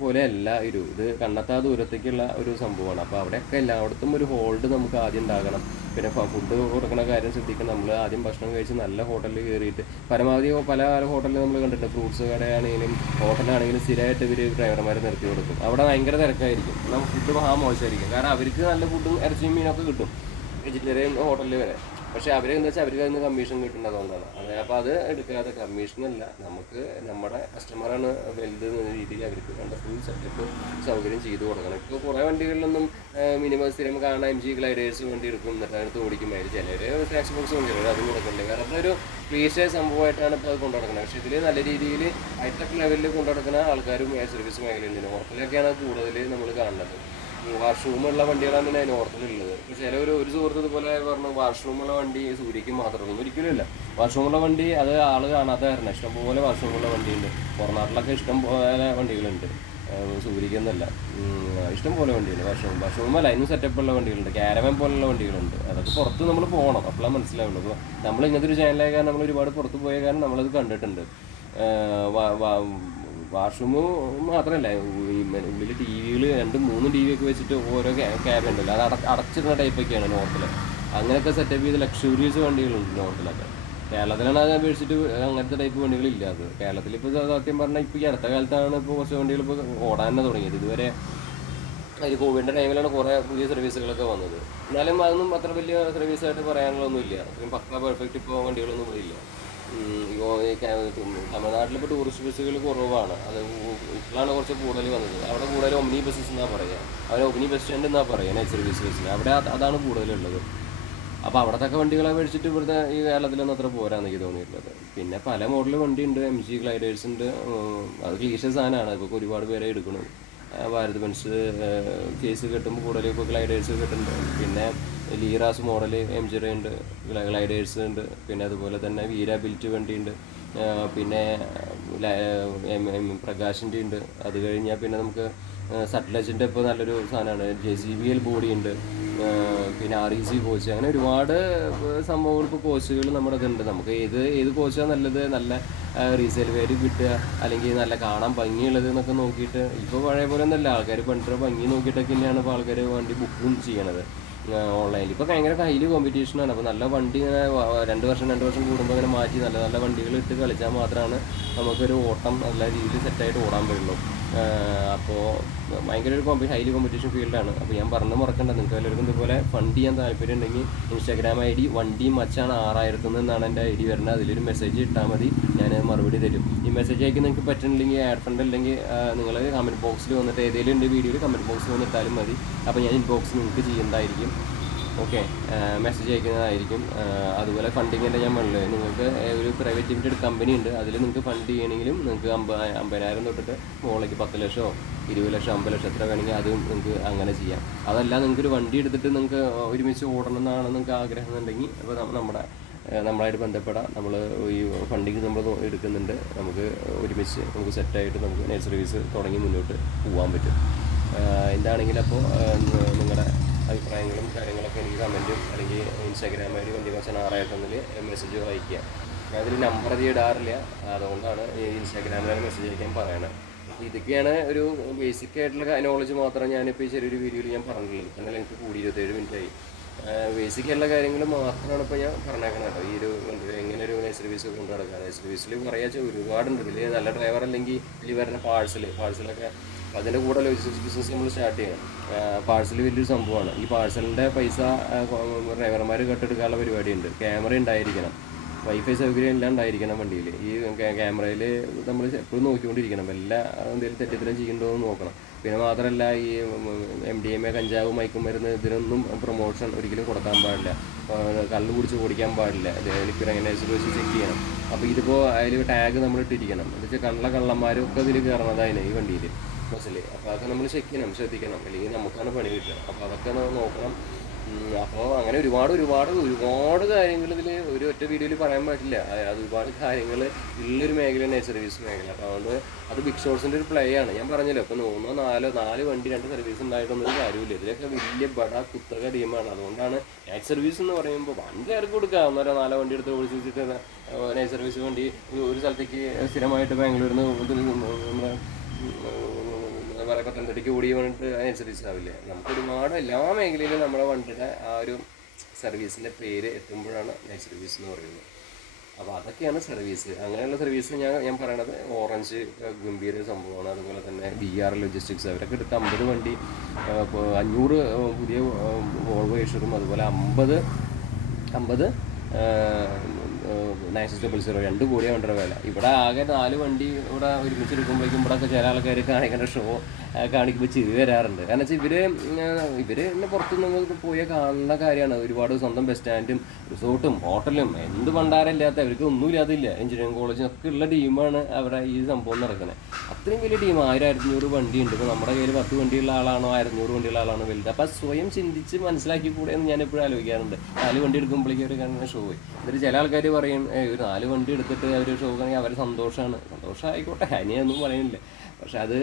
പോലെയല്ല ഇത് കണ്ണെത്താ ദൂരത്തേക്കുള്ള ഒരു സംഭവമാണ്. അപ്പോൾ അവിടെയൊക്കെ എല്ലായിടത്തും ഒരു ഹോൾഡ് നമുക്ക് ആദ്യം ഉണ്ടാകണം. പിന്നെ ഫുഡ് കൊടുക്കുന്ന കാര്യം ശ്രദ്ധിക്കണം. നമ്മൾ ആദ്യം ഭക്ഷണം കഴിച്ച് നല്ല ഹോട്ടലിൽ കയറിയിട്ട്, പരമാവധി പല ഹോട്ടലിൽ നമ്മൾ കണ്ടിട്ടുണ്ട്, ഫ്രൂട്ട്സ് കടയാണെങ്കിലും ഹോട്ടലാണെങ്കിലും സ്ഥിരമായിട്ട് ഇവർ ഡ്രൈവർമാരെ നിർത്തി കൊടുക്കും. അവിടെ ഭയങ്കര തിരക്കായിരിക്കും, നമുക്ക് ഫുഡ് മോശമായിരിക്കും. കാരണം അവർക്ക് നല്ല ഫുഡും ഇറച്ചിയും മീനൊക്കെ കിട്ടും, വെജിറ്റേറിയൻ ഹോട്ടലിൽ വരെ. പക്ഷേ അവരെന്താ വെച്ചാൽ അവർക്ക് അതിന് കമ്മീഷൻ കിട്ടുന്നത് അതുകൊണ്ടാണ് അത്. അപ്പോൾ അത് എടുക്കാതെ കമ്മീഷനല്ല, നമുക്ക് നമ്മുടെ കസ്റ്റമറാണ് വലുത് എന്ന രീതിയിൽ അവർക്ക് വേണ്ട ഫുൾ സെറ്റപ്പ് സൗകര്യം ചെയ്തു കൊടുക്കണം. ഇപ്പോൾ കുറേ വണ്ടികളിലൊന്നും മിനിമം സ്ഥിരം കാണാൻ MG ഗ്ലൈഡേഴ്സ് വണ്ടി എടുക്കും, എന്നിട്ട് അതിനകത്ത് ഓടിക്കും. അതിൽ ചിലർ ടാക്സ് ബോക്സ് കൊണ്ടുവരും, അതും കൊടുക്കില്ല. കാരണം ഒരു ക്ലീശ സംഭവമായിട്ടാണ് ഇപ്പോൾ അത് കൊണ്ടു നടക്കുന്നത്. പക്ഷേ ഇതിൽ നല്ല രീതിയിൽ ഹൈടെക് ലെവലിൽ കൊണ്ടു നടക്കുന്ന ആൾക്കാരും സർവീസ് മേഖലയുണ്ട്. നോർത്തിലൊക്കെയാണ് കൂടുതൽ നമ്മൾ കാണുന്നത്. വാഷ്റൂമുള്ള വണ്ടികളാണ് നോർത്തിലുള്ളത്. പക്ഷേ ചില ഒരു സുഹൃത്ത് ഇതുപോലെ പറഞ്ഞു വാഷ്റൂമുള്ള വണ്ടി സൂര്യക്ക് മാത്രമേ ഉള്ളൂ. ഒരിക്കലും ഇല്ല. വാഷ്റൂമുള്ള വണ്ടി അത് ആൾ കാണാത്ത കാരണം ഇഷ്ടംപോലെ വാഷ്റൂമുള്ള വണ്ടിയുണ്ട്. പുറനാട്ടിലൊക്കെ ഇഷ്ടം പോലെ വണ്ടികളുണ്ട്, സൂര്യക്കൊന്നല്ല, ഇഷ്ടം പോലെ വണ്ടിയുണ്ട്. വാഷ്റൂമല്ല, അതിനും സെറ്റപ്പുള്ള വണ്ടികളുണ്ട്. കാരവൻ പോലുള്ള വണ്ടികളുണ്ട്. അതൊക്കെ പുറത്ത് നമ്മൾ പോകണം, അപ്പോഴാണ് മനസ്സിലാവുള്ളൂ. അപ്പോൾ നമ്മൾ ഇങ്ങനത്തെ ഒരു ചാനലായ കാരണം നമ്മൾ ഒരുപാട് പുറത്ത് പോയ കാരണം നമ്മളത് കണ്ടിട്ടുണ്ട്. വാഷ്റൂം മാത്രമല്ല, ഉള്ളിൽ TV-കൾ 2-3 TV ഒക്കെ വെച്ചിട്ട് ഓരോ ക്യാബ് ഉണ്ടല്ലോ, അത് അടച്ചിടുന്ന ടൈപ്പൊക്കെയാണ് നോർത്തിൽ. അങ്ങനെയൊക്കെ സെറ്റപ്പ് ചെയ്ത് ലക്ഷറീസ് വണ്ടികളുണ്ട് നോർത്തിലൊക്കെ. കേരളത്തിലാണ് അത് അപേക്ഷിച്ചിട്ട് അങ്ങനത്തെ ടൈപ്പ് വണ്ടികളില്ല. അത് കേരളത്തിൽ ഇപ്പോൾ സത്യം പറഞ്ഞാൽ ഇപ്പോൾ ഈ അടുത്ത കാലത്താണ് ഇപ്പോൾ കുറച്ച് വണ്ടികൾ ഇപ്പോൾ ഓടാൻ തന്നെ തുടങ്ങിയത്. ഇതുവരെ അതിൽ കോവിഡിൻ്റെ ടൈമിലാണ് കുറേ പുതിയ സർവീസുകളൊക്കെ വന്നത്. എന്നാലും അതൊന്നും അത്ര വലിയ സർവീസായിട്ട് പറയാനുള്ളതൊന്നുമില്ല. അത്രയും പക്ക പെർഫെക്റ്റ് ഇപ്പോൾ വണ്ടികളൊന്നും ഇവിടെ ഇല്ല. തമിഴ്നാട്ടിലിപ്പോൾ ടൂറിസ്റ്റ് ബസ്സുകൾ കുറവാണ്, അത് ഇപ്പോഴാണ് കുറച്ച് കൂടുതൽ വന്നത്. അവിടെ കൂടുതൽ ഒമ്നി ബസ്സസ് എന്നാണ് പറയുക, അവർ ഒമ്നി ബസ് സ്റ്റാൻഡ് എന്നാണ് പറയുക നൈറ്റ് സർവീസ് ബസ്സിന്. അവിടെ അതാണ് കൂടുതലുള്ളത്. അപ്പോൾ അവിടത്തൊക്കെ വണ്ടികളെ മേടിച്ചിട്ട് ഇവിടുത്തെ ഈ കേരളത്തിലൊന്നും അത്ര പോരാന്ന് എനിക്ക് തോന്നിയിട്ടുള്ളത്. പിന്നെ പല മോഡൽ വണ്ടിയുണ്ട്, MG ഗ്ലൈഡേഴ്സ് ഉണ്ട്. അത് ക്ലീശ സാധനമാണ്, ഇപ്പോൾ ഒരുപാട് പേരെ എടുക്കണം. ഭാരത് ബെൻസ് കേസ് കിട്ടുമ്പോൾ കൂടുതൽ ഇപ്പോൾ ഗ്ലൈഡേഴ്സ് കിട്ടുന്നുണ്ട്. പിന്നെ ലീറാസ് മോഡൽ MG-യുടെ ഉണ്ട്, ഗ്ലൈഡേഴ്സ് ഉണ്ട്. പിന്നെ അതുപോലെ തന്നെ വീര ബിൽറ്റ് വണ്ടിയുണ്ട്. പിന്നെ പ്രകാശിൻ്റെ ഉണ്ട്. അത് കഴിഞ്ഞാൽ പിന്നെ നമുക്ക് സട്ട്ലജിൻ്റെ ഇപ്പോൾ നല്ലൊരു സാധനമാണ്. JCBL ബോഡി ഉണ്ട്. പിന്നെ REC കോച്ച്, അങ്ങനെ ഒരുപാട് സംഭവങ്ങൾ ഇപ്പോൾ കോച്ചുകൾ നമ്മുടെ ഇതുണ്ട്. നമുക്ക് ഏത് കോച്ചാണ് നല്ലത്, നല്ല റീസെയിൽ വാല്യൂ കിട്ടുക, അല്ലെങ്കിൽ നല്ല കാണാൻ ഭംഗിയുള്ളത് എന്നൊക്കെ നോക്കിയിട്ട്. ഇപ്പോൾ പഴയ പോലെ ഒന്നല്ല, ആൾക്കാർ പണ്ടൊരു ഭംഗി നോക്കിയിട്ടൊക്കെ തന്നെയാണ് ഇപ്പോൾ ആൾക്കാർ വണ്ടി ബുക്കും ചെയ്യണത് ഓൺലൈനിൽ. ഇപ്പോൾ ഭയങ്കര ഹൈലി കോമ്പറ്റീഷനാണ്. അപ്പോൾ നല്ല വണ്ടി ഇങ്ങനെ 2 വർഷം കൂടുമ്പോൾ ഇങ്ങനെ മാറ്റി നല്ല നല്ല വണ്ടികൾ ഇട്ട് കളിച്ചാൽ മാത്രമാണ് നമുക്കൊരു ഓട്ടം നല്ല രീതിയിൽ സെറ്റായിട്ട് ഓടാൻ പറ്റുള്ളൂ. അപ്പോൾ ഭയങ്കര ഒരു ഹൈലി കോമ്പറ്റീഷൻ ഫീൽഡാണ്. അപ്പോൾ ഞാൻ പറഞ്ഞു മറക്കണ്ട, നിങ്ങൾക്ക് എല്ലാവർക്കും ഇതുപോലെ ഫണ്ട് ചെയ്യാൻ താല്പര്യം ഉണ്ടെങ്കിൽ Instagram ID വണ്ടി മച്ചാണ് 6000 എന്നാണ് എൻ്റെ ID വരുന്നത്. അതിലൊരു മെസ്സേജ് ഇട്ടാൽ മതി, ഞാൻ മറുപടി തരും. ഈ മെസ്സേജ് അയക്കാൻ നിങ്ങൾക്ക് പറ്റുന്നില്ലെങ്കിൽ, ആഡ് ഫണ്ട് അല്ലെങ്കിൽ നിങ്ങൾ കമൻറ്റ് ബോക്സിൽ വന്നിട്ട് ഏതെങ്കിലും എൻ്റെ വീഡിയോയിൽ കമൻറ്റ് ബോക്സിൽ വന്നിട്ടാലും മതി. അപ്പോൾ ഞാൻ ഇൻബോക്സ് നിങ്ങൾക്ക് ചെയ്യുന്നതായിരിക്കും. ഓക്കെ, മെസ്സേജ് അയക്കുന്നതായിരിക്കും. അതുപോലെ ഫണ്ടിങ്ങിൻ്റെ ഞാൻ പറഞ്ഞില്ലേ, നിങ്ങൾക്ക് ഒരു പ്രൈവറ്റ് ലിമിറ്റഡ് കമ്പനി ഉണ്ട്, അതിൽ നിങ്ങൾക്ക് ഫണ്ട് ചെയ്യണമെങ്കിലും നിങ്ങൾക്ക് 50,000 തൊട്ടിട്ട് മുകളിലേക്ക് 10 ലക്ഷമോ 20 ലക്ഷം 50 ലക്ഷം എത്ര വേണമെങ്കിൽ അതും നിങ്ങൾക്ക് അങ്ങനെ ചെയ്യാം. അതല്ല നിങ്ങൾക്കൊരു വണ്ടി എടുത്തിട്ട് നിങ്ങൾക്ക് ഒരുമിച്ച് ഓടണം എന്നാണ് നിങ്ങൾക്ക് ആഗ്രഹം എന്നുണ്ടെങ്കിൽ, അപ്പോൾ നമ്മളായിട്ട് ബന്ധപ്പെടാം. നമ്മൾ ഈ ഫണ്ടിങ് നമ്മൾ എടുക്കുന്നുണ്ട്. നമുക്ക് ഒരുമിച്ച് നമുക്ക് സെറ്റായിട്ട് നമുക്ക് നൈറ്റ് സർവീസ് തുടങ്ങി മുന്നോട്ട് പോകാൻ പറ്റും. എന്താണെങ്കിലും അപ്പോൾ നിങ്ങളുടെ അഭിപ്രായങ്ങളും കാര്യങ്ങളൊക്കെ എനിക്ക് കമൻറ്റും അല്ലെങ്കിൽ Instagram ID വണ്ടി മച്ചാൻ 6000 മെസ്സേജ് അയയ്ക്കുക. ഞാനതിൽ നമ്പർ അധികം ഇടാറില്ല, അതുകൊണ്ടാണ് ഈ Instagram-ലാണ് മെസ്സേജ് അയക്കാൻ പറയണത്. അപ്പോൾ ഇതൊക്കെയാണ് ഒരു ബേസിക് ആയിട്ടുള്ള നോളജ് മാത്രം ഞാനിപ്പോൾ ഈ ചെറിയൊരു വീഡിയോയിൽ ഞാൻ പറഞ്ഞിട്ടുള്ളത്. എന്നാൽ എനിക്ക് കൂടി 27 മിനിറ്റായി. ബേസിക് ആയിട്ടുള്ള കാര്യങ്ങൾ മാത്രമാണ് ഇപ്പോൾ ഞാൻ പറഞ്ഞേക്കണം കേട്ടോ. ഈ ഒരു എങ്ങനെ ഒരു നൈറ്റ് സർവീസ് കൊണ്ട് നടക്കുക. നൈറ്റ് സർവീസിൽ പറയാച്ചാൽ ഒരുപാടുണ്ട്. ഇതിൽ നല്ല ഡ്രൈവർ അല്ലെങ്കിൽ ഇതിൽ വരുന്ന പാഴ്സലൊക്കെ അതിൻ്റെ കൂടെ ലോജിസ്റ്റിക്സ് ബിസിനസ് നമ്മൾ സ്റ്റാർട്ട് ചെയ്യണം. പാഴ്സൽ വലിയൊരു സംഭവമാണ്. ഈ പാഴ്സലിൻ്റെ പൈസ ഡ്രൈവർമാർ കെട്ടെടുക്കാനുള്ള പരിപാടിയുണ്ട്. ക്യാമറ ഉണ്ടായിരിക്കണം, വൈഫൈ സൗകര്യം എല്ലാം ഉണ്ടായിരിക്കണം വണ്ടിയിൽ. ഈ ക്യാമറയിൽ നമ്മൾ എപ്പോഴും നോക്കിക്കൊണ്ടിരിക്കണം, എന്തെങ്കിലും തെറ്റിദ്ധരം ചെയ്യണ്ടോ എന്ന് നോക്കണം. പിന്നെ മാത്രമല്ല, ഈ MDMA കഞ്ചാവ് മയക്കുമരുന്ന് ഇതിനൊന്നും പ്രൊമോഷൻ ഒരിക്കലും കൊടുക്കാൻ പാടില്ല. കള്ള് കുടിച്ച് ഓടിക്കാൻ പാടില്ല. ലിക്വിഡ് അയനൈസർ വെച്ച് ചെക്ക് ചെയ്യണം. അപ്പോൾ ഇതിപ്പോൾ അതിൽ ടാഗ് നമ്മൾ ഇട്ടിരിക്കണം. എന്ന് വെച്ചാൽ കള്ളന്മാരും ഒക്കെ ഇതിൽ കയറണതായിരുന്നു ഈ വണ്ടിയിൽ ബസ്സിൽ. അപ്പോൾ അതൊക്കെ നമ്മൾ ചെക്ക് ചെയ്യണം, ശ്രദ്ധിക്കണം, അല്ലെങ്കിൽ നമുക്കാണ് പണി കിട്ടുക. അപ്പോൾ അതൊക്കെ നോക്കണം. അപ്പോൾ അങ്ങനെ ഒരുപാട് കാര്യങ്ങൾ ഇതിൽ ഒരു ഒറ്റ വീഡിയോയിൽ പറയാൻ പറ്റില്ല. അത് ഒരുപാട് കാര്യങ്ങൾ ഉള്ളൊരു മേഖലയാണ് നൈറ്റ് സർവീസ് മേഖല. അപ്പോൾ അതുകൊണ്ട് അത് ബിഗ് ഷോട്ട്സിൻ്റെ ഒരു പ്ലേ ആണ്. ഞാൻ പറഞ്ഞല്ലോ, ഇപ്പോൾ 4 വണ്ടി 2 സർവീസ് ഉണ്ടായിട്ടൊന്നും കാര്യമില്ല. ഇതിലൊക്കെ വലിയ കുത്തക ടീമാണ്. അതുകൊണ്ടാണ് നൈറ്റ് സർവീസ് എന്ന് പറയുമ്പോൾ വണ്ടിക്കാർക്ക് കൊടുക്കുക. 4 വണ്ടി എടുത്ത് ഓടിച്ച് വെച്ചിട്ട് നൈറ്റ് സർവീസ് വണ്ടി ഒരു സ്ഥലത്തേക്ക് സ്ഥിരമായിട്ട് ബാംഗ്ലൂരിൽ നിന്ന് നമ്മുടെ പത്തനംതിട്ടയ്ക്ക് ഓടി വന്നിട്ട് നൈറ്റ് സർവീസ് ആവില്ലേ. നമുക്ക് ഒരുപാട് എല്ലാ മേഖലയിലും നമ്മുടെ വണ്ടിയുടെ ആ ഒരു സർവീസിൻ്റെ പേര് എത്തുമ്പോഴാണ് നൈറ്റ് സർവീസ് എന്ന് പറയുന്നത്. അപ്പോൾ അതൊക്കെയാണ് സർവീസ്. അങ്ങനെയുള്ള സർവീസ് ഞാൻ പറയണത് ഓറഞ്ച് ഗംഭീര സംഭവമാണ്. അതുപോലെ തന്നെ VR ലോജിസ്റ്റിക്സ്, അവരൊക്കെ എടുത്ത് 50 വണ്ടി, 500 പുതിയ വോൾവോ ഏഷ്യറും അതുപോലെ 50 50 9600 2 കോടിയാണ് വണ്ടിയുടെ വില. ഇവിടെ ആകെ 4 വണ്ടി ഇവിടെ ഒരുമിച്ച് എടുക്കുമ്പോഴേക്കും ഇവിടെ ഒക്കെ ചില ആൾക്കാർ കാണിക്കുന്ന ഷോ കാണിക്കുമ്പോൾ ചിരി വരാറുണ്ട്. കാരണം വെച്ചാൽ ഇവർ എന്നെ പുറത്തുനിന്ന് പോയി കാണുന്ന കാര്യമാണ്. ഒരുപാട് സ്വന്തം ബസ് സ്റ്റാൻഡും റിസോർട്ടും ഹോട്ടലും എന്ത് ഭണ്ഡാരമില്ലാത്ത, അവർക്ക് ഒന്നുമില്ലാതില്ല, എഞ്ചിനീയറിംഗ് കോളേജിനൊക്കെ ഉള്ള ടീമാണ് അവിടെ ഈ സംഭവം നടക്കുന്നത്. അത്രയും വലിയ ടീം 1000-1500 വണ്ടി ഉണ്ട്. ഇപ്പോൾ നമ്മുടെ കയ്യിൽ 10 വണ്ടിയുള്ള ആളാണോ 1500 വണ്ടിയുള്ള ആളാണോ വലുത്? അപ്പോൾ സ്വയം ചിന്തിച്ച് മനസ്സിലാക്കി കൂടെ എന്ന് ഞാൻ എപ്പോഴും ആലോചിക്കാറുണ്ട്. 4 വണ്ടി എടുക്കുമ്പോഴേക്കും അവർ കാണുന്ന ഷോ. എന്നിട്ട് ചില ആൾക്കാർ പറയും ഒരു 4 വണ്ടി എടുത്തിട്ട് അവർ ഷോ കാണെങ്കിൽ അവർ സന്തോഷമായിക്കോട്ടെ, അതിനൊന്നും പറയുന്നില്ല. പക്ഷെ അത്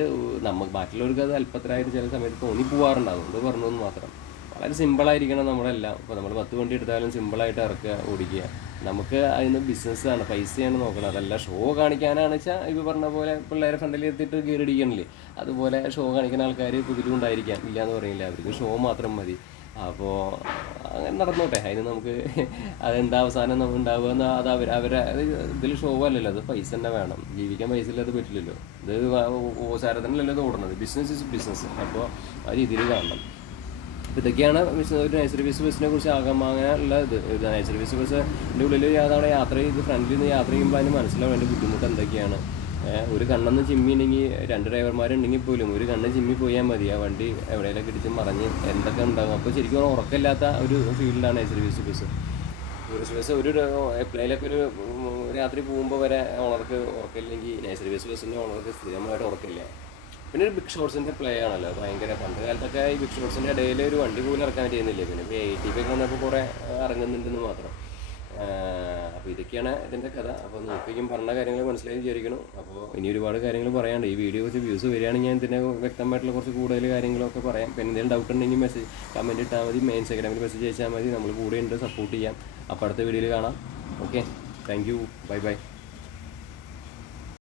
ബാക്കിയുള്ളവർക്ക് അത് അല്പത്തിലായിട്ട് ചില സമയത്ത് തോന്നിപ്പോവാറുണ്ട്. അതുകൊണ്ട് പറഞ്ഞതെന്ന് മാത്രം. വളരെ സിമ്പിളായിരിക്കണം നമ്മളെല്ലാം. ഇപ്പോൾ നമ്മൾ 10 വണ്ടി എടുത്താലും സിമ്പിളായിട്ട് ഇറക്കുക, ഓടിക്കുക. നമുക്ക് അതിന് ബിസിനസ്സാണ്, പൈസയാണ് നോക്കണം. അതല്ല ഷോ കാണിക്കാനാണ് വെച്ചാൽ ഇപ്പോൾ പറഞ്ഞ പോലെ പിള്ളേരെ ഫ്രണ്ടിൽ എത്തിയിട്ട് കയറിടിക്കണില്ലേ, അതുപോലെ ഷോ കാണിക്കുന്ന ആൾക്കാർ ഇപ്പോൾ ഇതിലുണ്ടായിരിക്കാം, ഇല്ല എന്ന് പറയില്ല. അവർക്ക് ഷോ മാത്രം മതി. അപ്പോൾ അങ്ങനെ നടന്നോട്ടെ. അതിന് നമുക്ക് അതെന്താ അവസാനം നമുക്ക് ഉണ്ടാവുക എന്ന് അത് അവരെ ഇതിൽ ഷോ അല്ലല്ലോ, അത് പൈസ തന്നെ വേണം. ജീവിക്കാൻ പൈസ ഇല്ലാതെ പറ്റില്ലല്ലോ. ഇത് ഓസാരത്തിനല്ലല്ലോ ഇത് ഓടുന്നത്. Business is business. അപ്പോൾ ആ രീതിയിൽ കാണണം. ഇതൊക്കെയാണ് ഒരു നഴ്സറി ബസ്സിനെ കുറിച്ച് ആകമാങ്ങാനുള്ള നഴ്സറി ബസ്സിൻ്റെ ഉള്ളിൽ അവിടെ യാത്ര ചെയ്ത് ഫ്രണ്ടിൽ നിന്ന് യാത്ര ചെയ്യുമ്പോൾ അതിന് മനസ്സിലാവും അതിൻ്റെ ബുദ്ധിമുട്ട് എന്തൊക്കെയാണ്. ഒരു കണ്ണെന്ന് ചിമ്മിയുണ്ടെങ്കിൽ 2 ഡ്രൈവർമാരുണ്ടെങ്കിൽ പോലും ഒരു കണ്ണ് ചിമ്മി പോയാൽ മതി, ആ വണ്ടി എവിടെയെങ്കിലും ഇടിച്ച് മറിഞ്ഞ് എന്തൊക്കെ ഉണ്ടാകും. അപ്പോൾ ശരിക്കും ഉറക്കമില്ലാത്ത ഒരു ഫീൽഡാണ് നഴ്സറി ബസ്. ടൂറിസ്റ്റ് ബസ് എപ്പോഴേലൊക്കെ ഒരു രാത്രി പോകുമ്പോൾ വരെ ഓണർക്ക് ഉറക്കമില്ലെങ്കിൽ നഴ്സറി ബസ്സിൻ്റെ ഓണർക്ക് സ്ഥിരമായിട്ട് ഉറക്കമില്ല. പിന്നെ ഒരു ബിഗ് ഷോട്ട്സിൻ്റെ പ്ലേ ആണല്ലോ ഭയങ്കര. പണ്ട് കാലത്തൊക്കെ ഈ ബിഗ് ഷോട്ട്സിൻ്റെ ഇടയിൽ ഒരു വണ്ടി പോലും ഇറക്കാൻ പറ്റുന്നില്ല. പിന്നെ ഇപ്പോൾ ATP ഒക്കെ വന്നപ്പോൾ കുറേ ഇറങ്ങുന്നുണ്ടെന്ന് മാത്രം. അപ്പോൾ ഇതൊക്കെയാണ് ഇതിൻ്റെ കഥ. അപ്പോൾ നോക്കിയും പറഞ്ഞ കാര്യങ്ങൾ മനസ്സിലായി വിചാരിക്കണം. അപ്പോൾ ഇനി ഒരുപാട് കാര്യങ്ങൾ പറയാനുണ്ട്. ഈ വീഡിയോ കുറച്ച് വ്യൂസ് വരികയാണെങ്കിൽ ഞാൻ ഇതിൻ്റെ വ്യക്തമായിട്ടുള്ള കുറച്ച് കൂടുതൽ കാര്യങ്ങളൊക്കെ പറയാം. പിന്നെ എന്തെങ്കിലും ഡൗട്ട് ഉണ്ടെങ്കിൽ കമൻറ്റ് ഇട്ടാൽ മതി, ഇൻസ്റ്റാഗ്രാമിൽ മെസ്സേജ് അയച്ചാൽ മതി. നമ്മൾ കൂടെ ഉണ്ട്, സപ്പോർട്ട് ചെയ്യാം. അപ്പോൾ അടുത്ത വീഡിയോയിൽ കാണാം. Okay, thank you, bye bye.